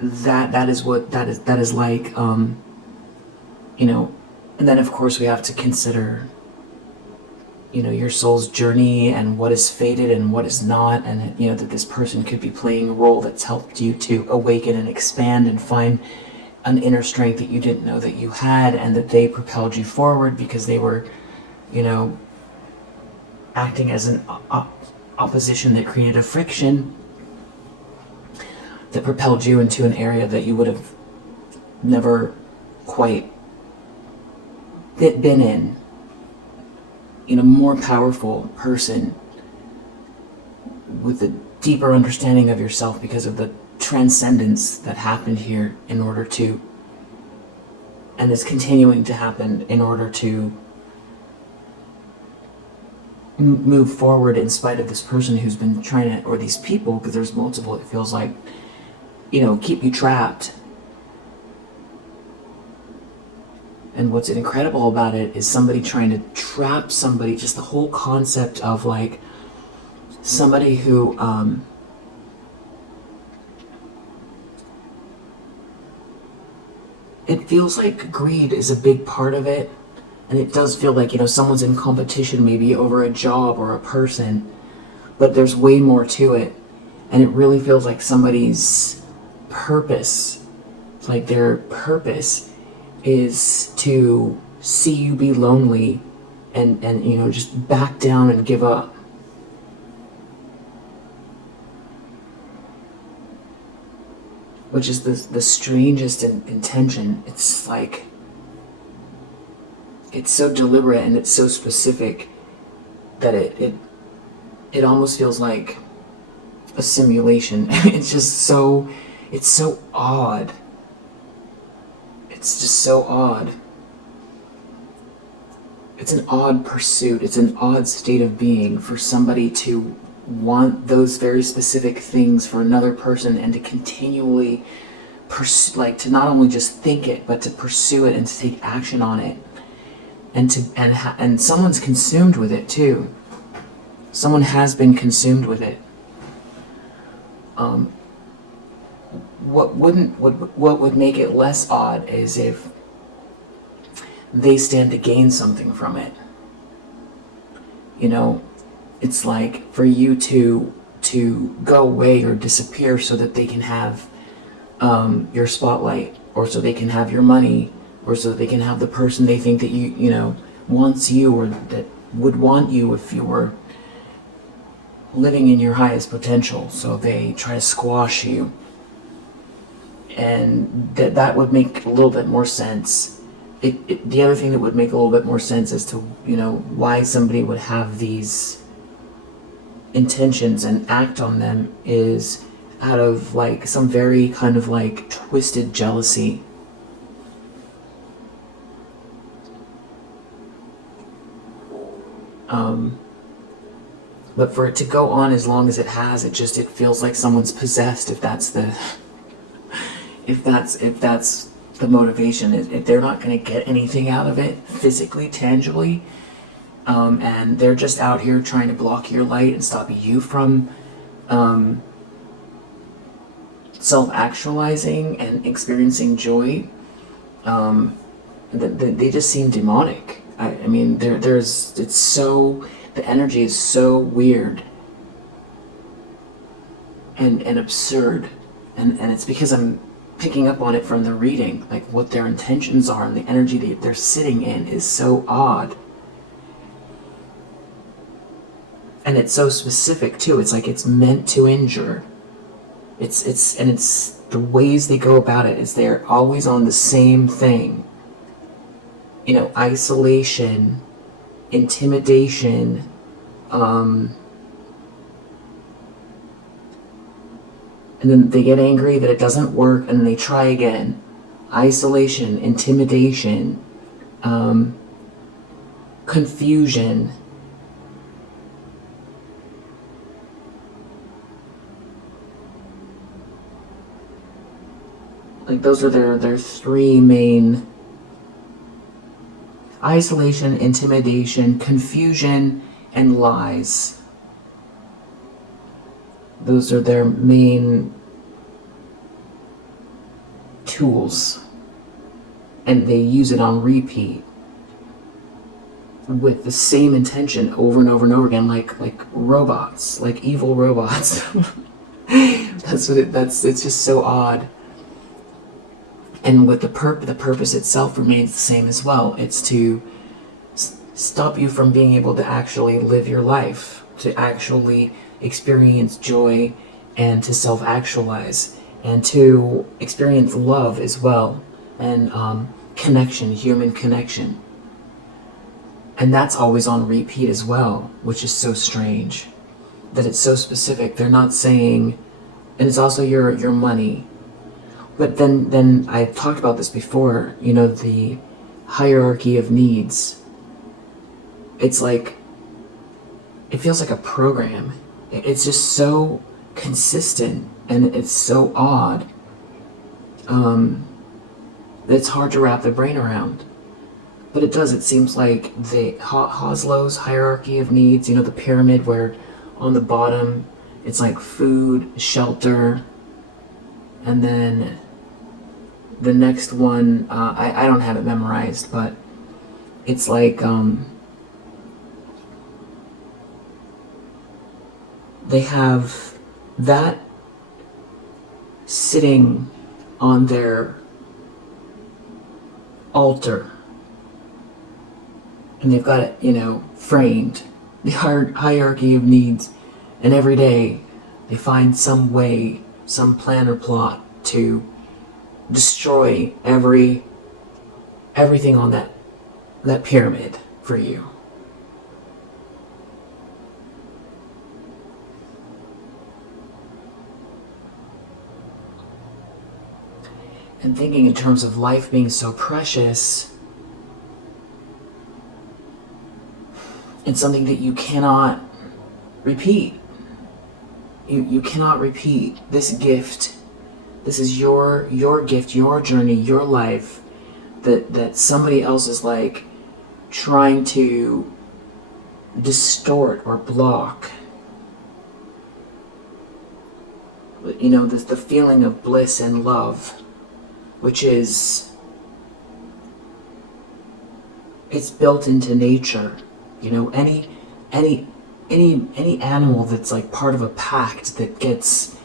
that is like, you know. And then, of course, we have to consider, you know, your soul's journey and what is fated and what is not, and, you know, that this person could be playing a role that's helped you to awaken and expand and find an inner strength that you didn't know that you had, and that they propelled you forward because they were, you know, acting as an opposition that created a friction that propelled you into an area that you would have never quite been in a more powerful person with a deeper understanding of yourself because of the transcendence that happened here in order to, and is continuing to happen in order to move forward in spite of this person who's been trying to, or these people, because there's multiple, it feels like, keep you trapped. And what's incredible about it is somebody trying to trap somebody, just the whole concept of like somebody who it feels like greed is a big part of it. And it does feel like, someone's in competition maybe over a job or a person, but there's way more to it. And it really feels like somebody's purpose, like their purpose is to see you be lonely and just back down and give up. Which is the strangest intention. It's like, it's so deliberate and it's so specific that it almost feels like a simulation. It's so odd. It's just so odd. It's an odd pursuit. It's an odd state of being for somebody to want those very specific things for another person and to continually to not only just think it, but to pursue it and to take action on it. And someone's consumed with it too. Someone has been consumed with it. What would make it less odd is if they stand to gain something from it. It's like for you to go away or disappear so that they can have your spotlight, or so they can have your money, or so they can have the person they think that wants you, or that would want you if you were living in your highest potential. So they try to squash you. And that would make a little bit more sense. The other thing that would make a little bit more sense as to, why somebody would have these intentions and act on them is out of like some very kind of like twisted jealousy. But for it to go on as long as it has, it feels like someone's possessed. If that's the motivation, if they're not going to get anything out of it physically, tangibly, and they're just out here trying to block your light and stop you from self-actualizing and experiencing joy, they just seem demonic. I mean, the energy is so weird and absurd, and it's because I'm picking up on it from the reading, like what their intentions are, and the energy that they're sitting in is so odd. And it's so specific too. It's like it's meant to injure. It's the ways they go about it is they're always on the same thing. Isolation, intimidation, and then they get angry that it doesn't work, and then they try again. Isolation, intimidation, confusion. Like those are their three main: isolation, intimidation, confusion, and lies. Those are their main tools, and they use it on repeat with the same intention over and over and over again, like robots, like evil robots. It's just so odd. And with the purpose itself remains the same as well. It's to stop you from being able to actually live your life, to actually experience joy, and to self-actualize, and to experience love as well, and connection, human connection. And that's always on repeat as well, which is so strange. That it's so specific. They're not saying, and it's also your money. But then I talked about this before, you know, the hierarchy of needs. It's like, it feels like a program. It's just so consistent and it's so odd that it's hard to wrap the brain around. But it does. It seems like the Haslow's hierarchy of needs, you know, the pyramid where on the bottom it's like food, shelter, and then the next one, I don't have it memorized, but it's like they have that sitting on their altar, and they've got it, you know, framed, the hierarchy of needs, and every day they find some way, some plan or plot to destroy everything on that pyramid for you. And thinking in terms of life being so precious, it's something that you cannot repeat. You cannot repeat this gift. This is your gift, your journey, your life, that somebody else is like trying to distort or block. You know, the feeling of bliss and love, which is, it's built into nature. You know, any animal that's like part of a pact that gets,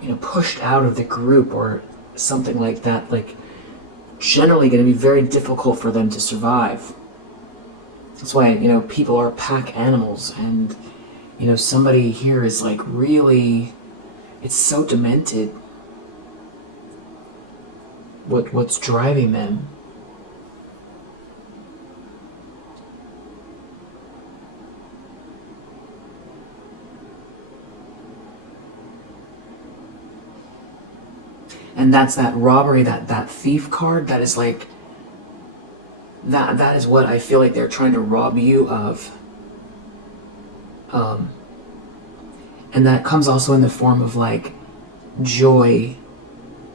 you know, pushed out of the group or something like that, like generally going to be very difficult for them to survive. That's why, you know, people are pack animals, and, you know, somebody here is like really, it's so demented what's driving them. And that's that robbery, that thief card, that is like, that is what I feel like they're trying to rob you of. And that comes also in the form of like joy,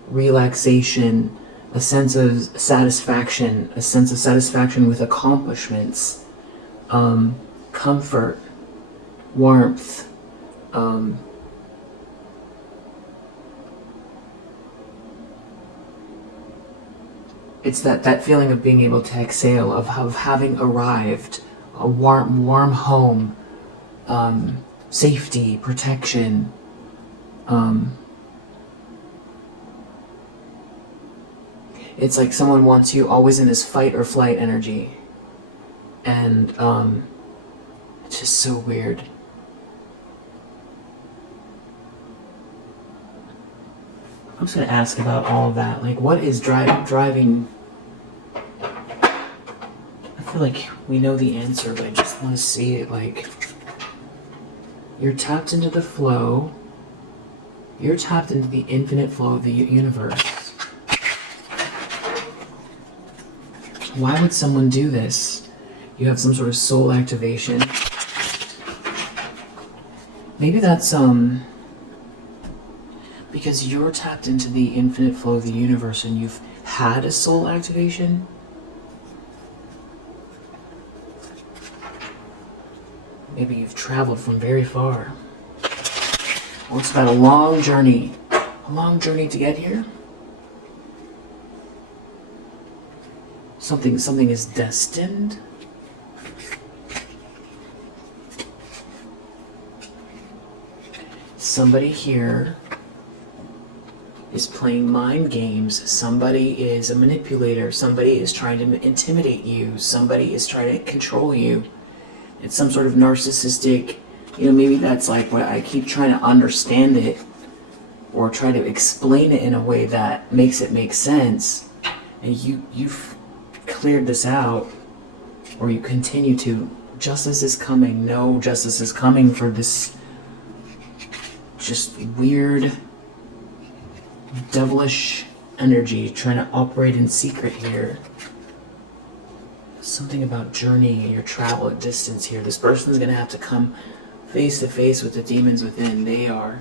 relaxation, a sense of satisfaction with accomplishments, comfort, warmth, it's that feeling of being able to exhale, of having arrived, a warm home, safety, protection. It's like someone wants you always in this fight or flight energy. And it's just so weird. I'm just going to ask about all of that. Like, what is driving... I feel like we know the answer, but I just want to see it. Like, you're tapped into the flow. You're tapped into the infinite flow of the universe. Why would someone do this? You have some sort of soul activation. Maybe that's, because you're tapped into the infinite flow of the universe and you've had a soul activation. Maybe you've traveled from very far. Or it's about a long journey to get here. Something is destined. Somebody here is playing mind games. Somebody is a manipulator. Somebody is trying to intimidate you. Somebody is trying to control you. It's some sort of narcissistic, you know, maybe that's like what I keep trying to understand it or try to explain it in a way that makes it make sense. And you've cleared this out. or you continue to, justice is coming. No, justice is coming for this just weird, devilish energy trying to operate in secret here. Something about journeying your travel at distance here. This person's going to have to come face to face with the demons within. They are.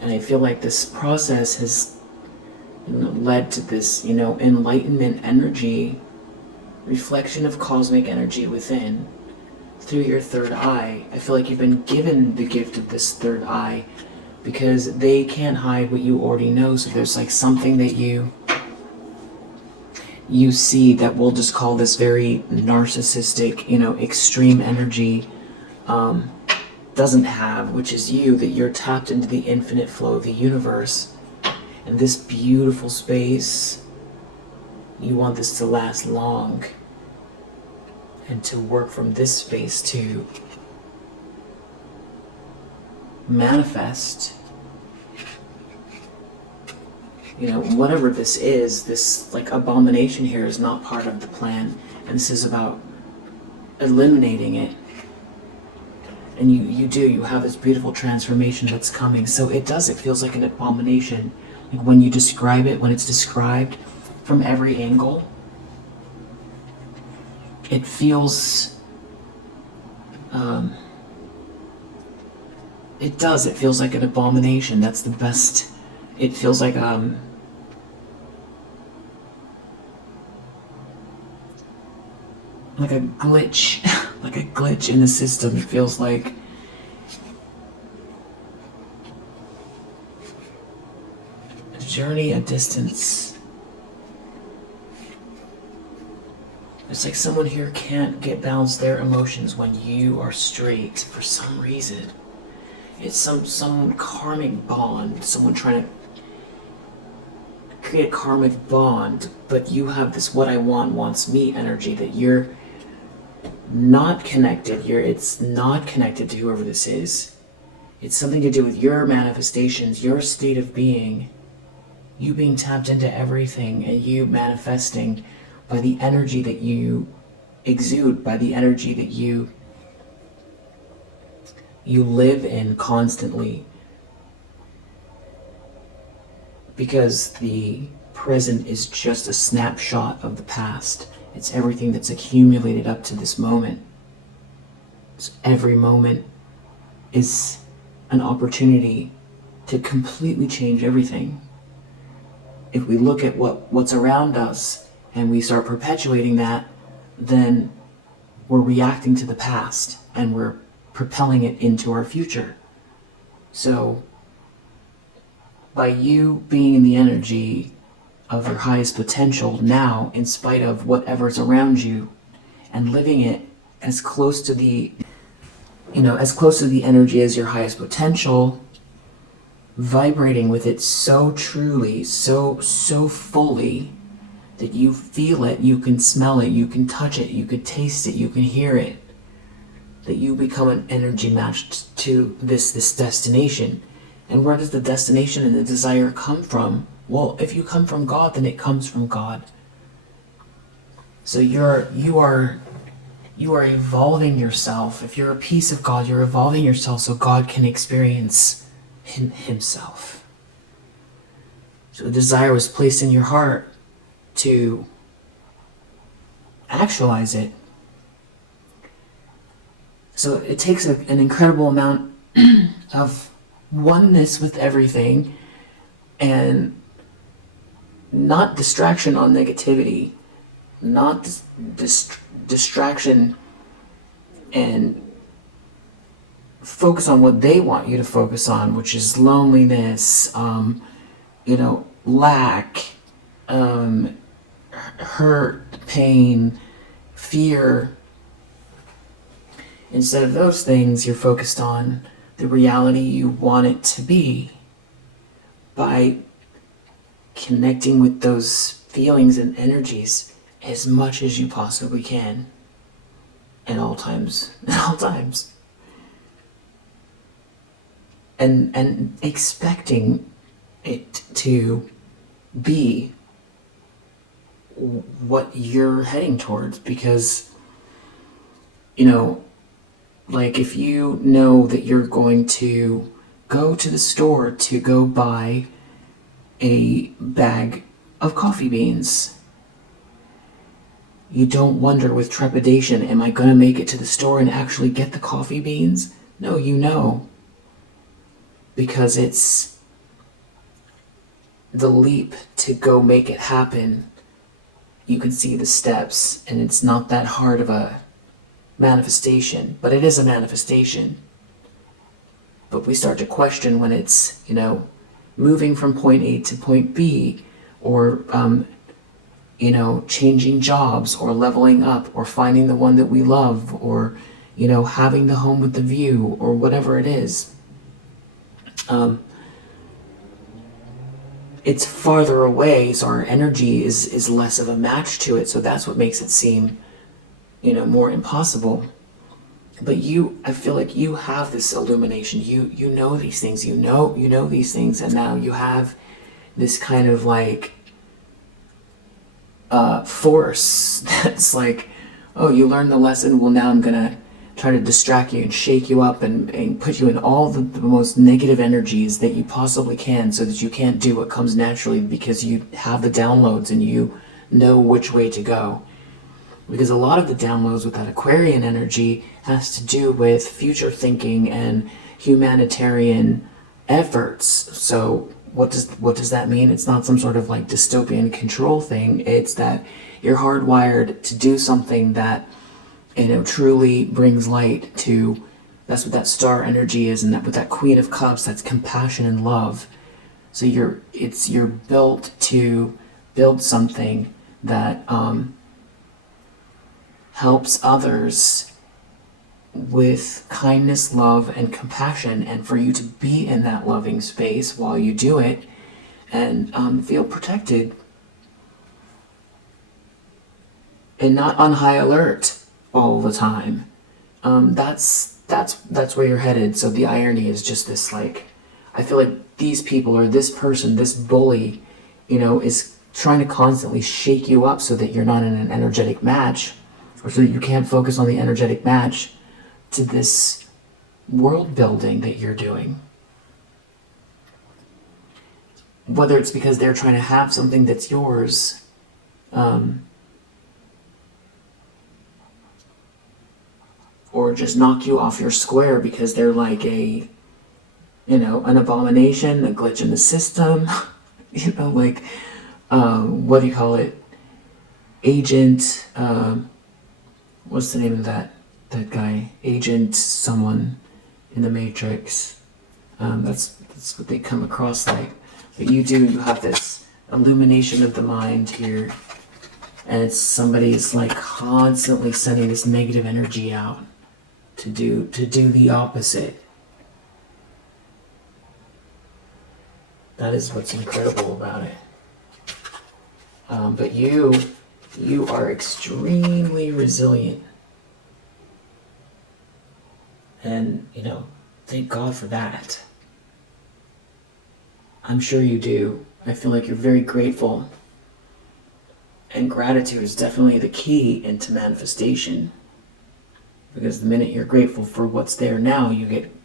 And I feel like this process has led to this, enlightenment energy, reflection of cosmic energy within through your third eye. I feel like you've been given the gift of this third eye because they can't hide what you already know. So there's like something that you see that we'll just call this very narcissistic, extreme energy doesn't have, which is you, that you're tapped into the infinite flow of the universe. And this beautiful space, you want this to last long and to work from this space to manifest, whatever this is. This like abomination here is not part of the plan, and this is about eliminating it. And you have this beautiful transformation that's coming. So it feels like an abomination. Like when you describe it, when it's described from every angle, it feels, it feels like an abomination. That's the best. It feels like, like a glitch, like a glitch in the system. It feels like a journey, a distance. It's like someone here can't balance their emotions when you are straight for some reason. It's some karmic bond, someone trying to create a karmic bond, but you have this what I want wants me energy that you're not connected. It's not connected to whoever this is. It's something to do with your manifestations, your state of being, you being tapped into everything, and you manifesting by the energy that you exude, by the energy that you live in constantly. Because the present is just a snapshot of the past. It's everything that's accumulated up to this moment. So every moment is an opportunity to completely change everything. If we look at what's around us and we start perpetuating that, then we're reacting to the past and we're propelling it into our future. So by you being in the energy of your highest potential now, in spite of whatever's around you, and living it as close to the energy as your highest potential, vibrating with it so truly, so fully, that you feel it, you can smell it, you can touch it, you can taste it, you can hear it, that you become an energy matched to this destination. And where does the destination and the desire come from? Well, if you come from God, then it comes from God. So you are evolving yourself. If you're a piece of God, you're evolving yourself so God can experience himself. So the desire was placed in your heart to actualize it. So it takes an incredible amount of oneness with everything, and not distraction on negativity, not distraction and focus on what they want you to focus on, which is loneliness, lack, hurt, pain, fear. Instead of those things, you're focused on the reality you want it to be by connecting with those feelings and energies as much as you possibly can at all times. And expecting it to be what you're heading towards. Because, you know, like if you know that you're going to go to the store to go buy a bag of coffee beans, you don't wonder with trepidation, am I going to make it to the store and actually get the coffee beans? No, you know. Because it's the leap to go make it happen. You can see the steps, and it's not that hard of a manifestation, but it is a manifestation. But we start to question when it's, you know, moving from point A to point B, or you know, changing jobs, or leveling up, or finding the one that we love, or, you know, having the home with the view, or whatever it is. It's farther away, so our energy is less of a match to it, so that's what makes it seem, you know, more impossible. But I feel like you have this illumination. You know these things. You know these things, and now you have this kind of like force that's like, oh, you learned the lesson. Well, now I'm gonna try to distract you and shake you up and put you in all the most negative energies that you possibly can, so that you can't do what comes naturally, because you have the downloads and you know which way to go. Because a lot of the downloads with that Aquarian energy has to do with future thinking and humanitarian efforts. So what does that mean? It's not some sort of like dystopian control thing. It's that you're hardwired to do something that, you know, truly brings light to. That's what that star energy is, and that with that Queen of Cups, that's compassion and love. So you're built to build something that helps others with kindness, love, and compassion, and for you to be in that loving space while you do it, and feel protected and not on high alert all the time. That's where you're headed. So the irony is just this, like, I feel like these people, or this person, this bully, you know, is trying to constantly shake you up so that you're not in an energetic match, or so that you can't focus on the energetic match to this world building that you're doing. Whether it's because they're trying to have something that's yours, or just knock you off your square because they're like a, you know, an abomination, a glitch in the system, you know, like, what do you call it? Agent, what's the name of that guy? Agent someone in the Matrix. That's what they come across like. But you have this illumination of the mind here, and it's somebody's like constantly sending this negative energy out to do the opposite. That is what's incredible about it. But you are extremely resilient. And, you know, thank God for that. I'm sure you do. I feel like you're very grateful. And gratitude is definitely the key into manifestation. Because the minute you're grateful for what's there now,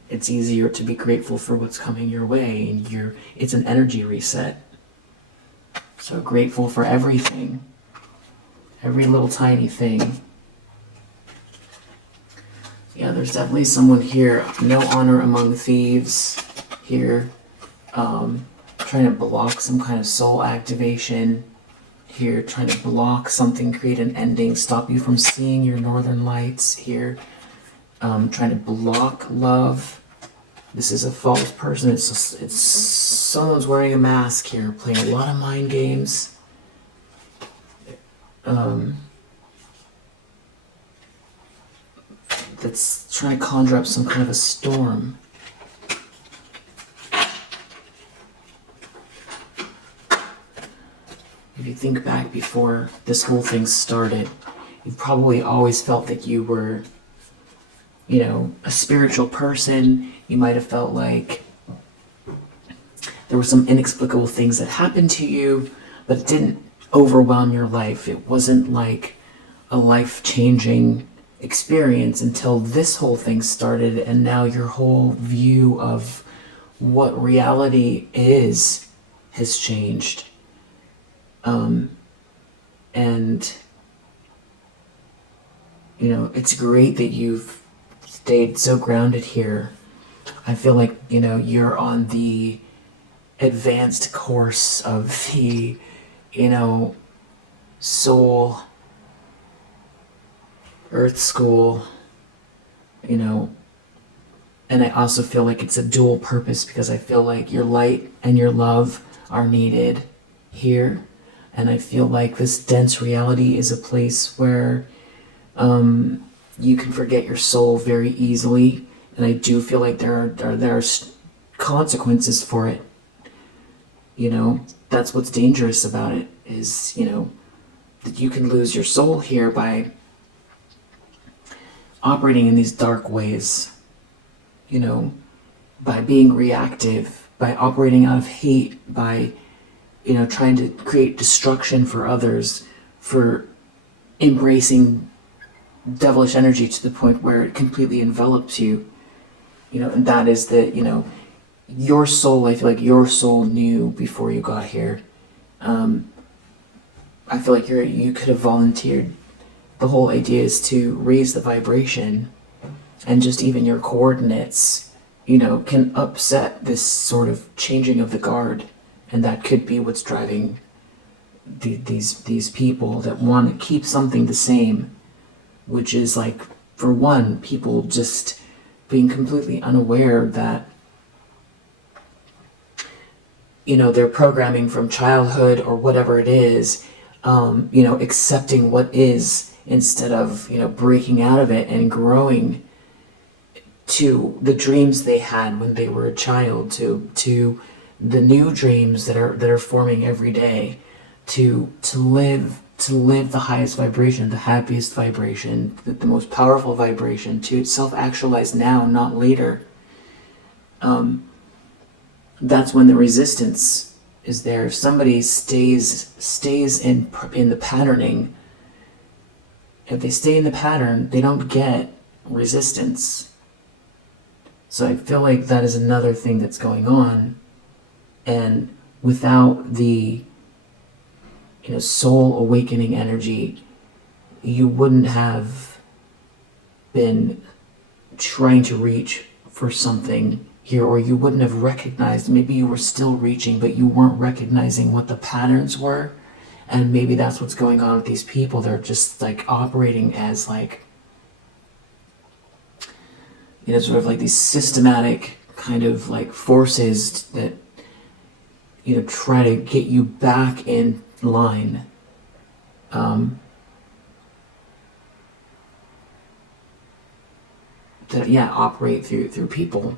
it's easier to be grateful for what's coming your way, and it's an energy reset. So grateful for everything. Every little tiny thing. Yeah, there's definitely someone here. No honor among thieves here. Trying to block some kind of soul activation here. Trying to block something, create an ending, stop you from seeing your northern lights here. Trying to block love. This is a false person. It's someone's wearing a mask here, playing a lot of mind games. That's trying to conjure up some kind of a storm. If you think back before this whole thing started, you've probably always felt that you were, you know, a spiritual person. You might have felt like there were some inexplicable things that happened to you, but it didn't overwhelm your life. It wasn't like a life-changing experience until this whole thing started, and now your whole view of what reality is has changed. And you know, it's great that you've stayed so grounded here. I feel like, you know, you're on the advanced course of the, you know, soul earth school, you know. And I also feel like it's a dual purpose, because I feel like your light and your love are needed here. And I feel like this dense reality is a place where you can forget your soul very easily. And I do feel like there are consequences for it. You know, that's what's dangerous about it, is, you know, that you can lose your soul here by operating in these dark ways, you know, by being reactive, by operating out of hate, by, you know, trying to create destruction for others, for embracing devilish energy to the point where it completely envelops you. You know, and that is the, you know, your soul, I feel like your soul knew before you got here. I feel like you could have volunteered. The whole idea is to raise the vibration, and just even your coordinates, you know, can upset this sort of changing of the guard. And that could be what's driving these people that want to keep something the same, which is like, for one, people just being completely unaware that, you know, their programming from childhood or whatever it is, you know, accepting what is instead of, you know, breaking out of it and growing to the dreams they had when they were a child, to the new dreams that are forming every day, to live the highest vibration, the happiest vibration, the most powerful vibration, to self-actualize now, not later. That's when the resistance is there. If somebody stays in the patterning, if they stay in the pattern, they don't get resistance. So I feel like that is another thing that's going on. And without the, you know, soul awakening energy, you wouldn't have been trying to reach for something here, or you wouldn't have recognized. Maybe you were still reaching, but you weren't recognizing what the patterns were. And maybe that's what's going on with these people. They're just like operating as like, you know, sort of like these systematic kind of like forces that, you know, try to get you back in line. That, yeah, operate through people.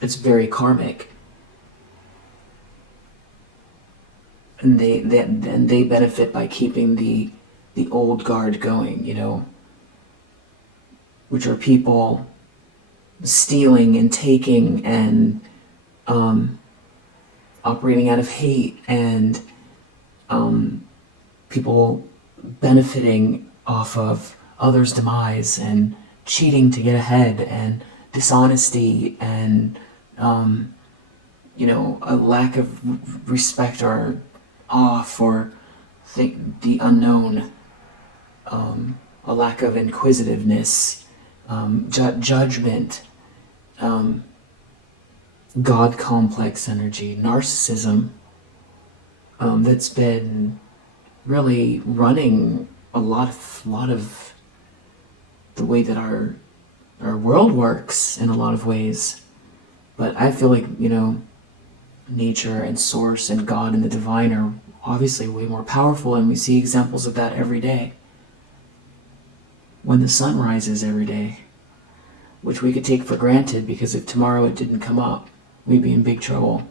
It's very karmic. And they benefit by keeping the old guard going, you know, which are people stealing and taking and operating out of hate, and people benefiting off of others' demise, and cheating to get ahead, and dishonesty, and you know, a lack of respect or awe for the unknown, a lack of inquisitiveness, judgment, God complex energy, narcissism, that's been really running a lot of the way that our world works in a lot of ways. But I feel like, you know, nature and source and God and the divine are obviously way more powerful, and we see examples of that every day. When the sun rises every day, which we could take for granted, because if tomorrow it didn't come up, we'd be in big trouble.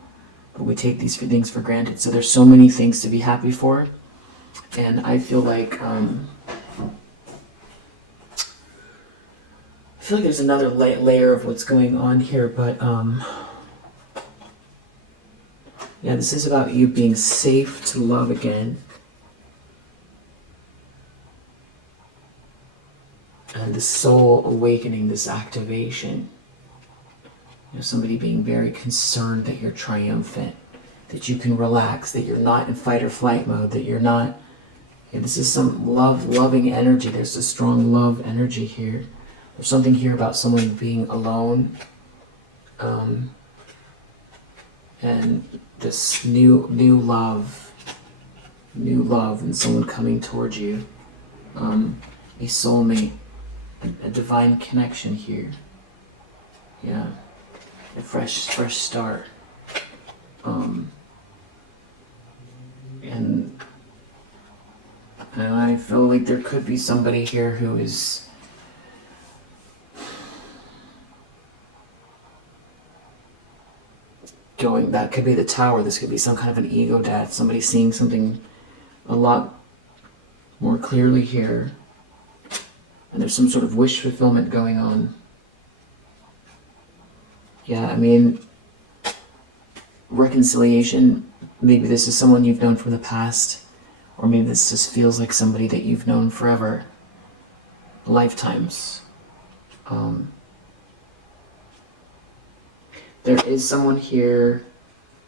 But we take these things for granted. So there's so many things to be happy for. And I feel like there's another layer of what's going on here, but yeah, this is about you being safe to love again, and this soul awakening, this activation. Somebody being very concerned that you're triumphant, that you can relax, that you're not in fight or flight mode, that you're not. This is some loving energy. There's a strong love energy here. There's something here about someone being alone, and this new love, and someone coming towards you, a soulmate, a divine connection here. Yeah, a fresh start, and I feel like there could be somebody here who is going, that could be the Tower, this could be some kind of an ego death, somebody seeing something a lot more clearly here, and there's some sort of wish fulfillment going on. Yeah, I mean, reconciliation, maybe this is someone you've known from the past, or maybe this just feels like somebody that you've known forever, lifetimes. There is someone here,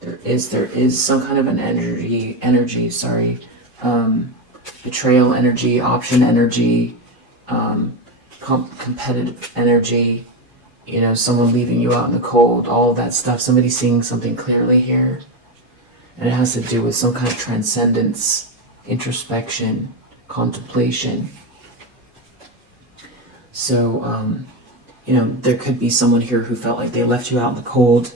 there is some kind of an energy, betrayal energy, option energy, competitive energy, someone leaving you out in the cold, all of that stuff, somebody seeing something clearly here. And it has to do with some kind of transcendence, introspection, contemplation. So, there could be someone here who felt like they left you out in the cold,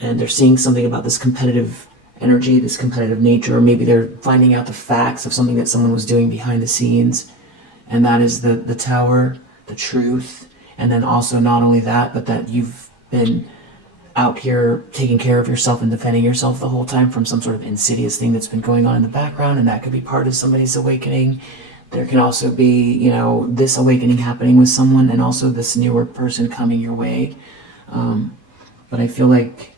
and they're seeing something about this competitive energy, this competitive nature, or maybe they're finding out the facts of something that someone was doing behind the scenes, and that is the Tower, the truth, and then also not only that, but that you've been out here taking care of yourself and defending yourself the whole time from some sort of insidious thing that's been going on in the background, and that could be part of somebody's awakening. There can also be, this awakening happening with someone, and also this newer person coming your way. But I feel like,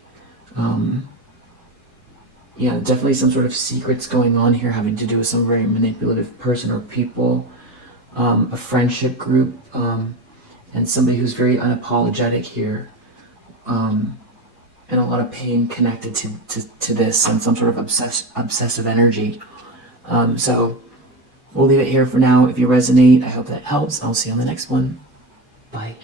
definitely some sort of secrets going on here having to do with some very manipulative person or people, a friendship group, and somebody who's very unapologetic here, and a lot of pain connected to this, and some sort of obsessive energy. So we'll leave it here for now. If you resonate, I hope that helps. I'll see you on the next one. Bye.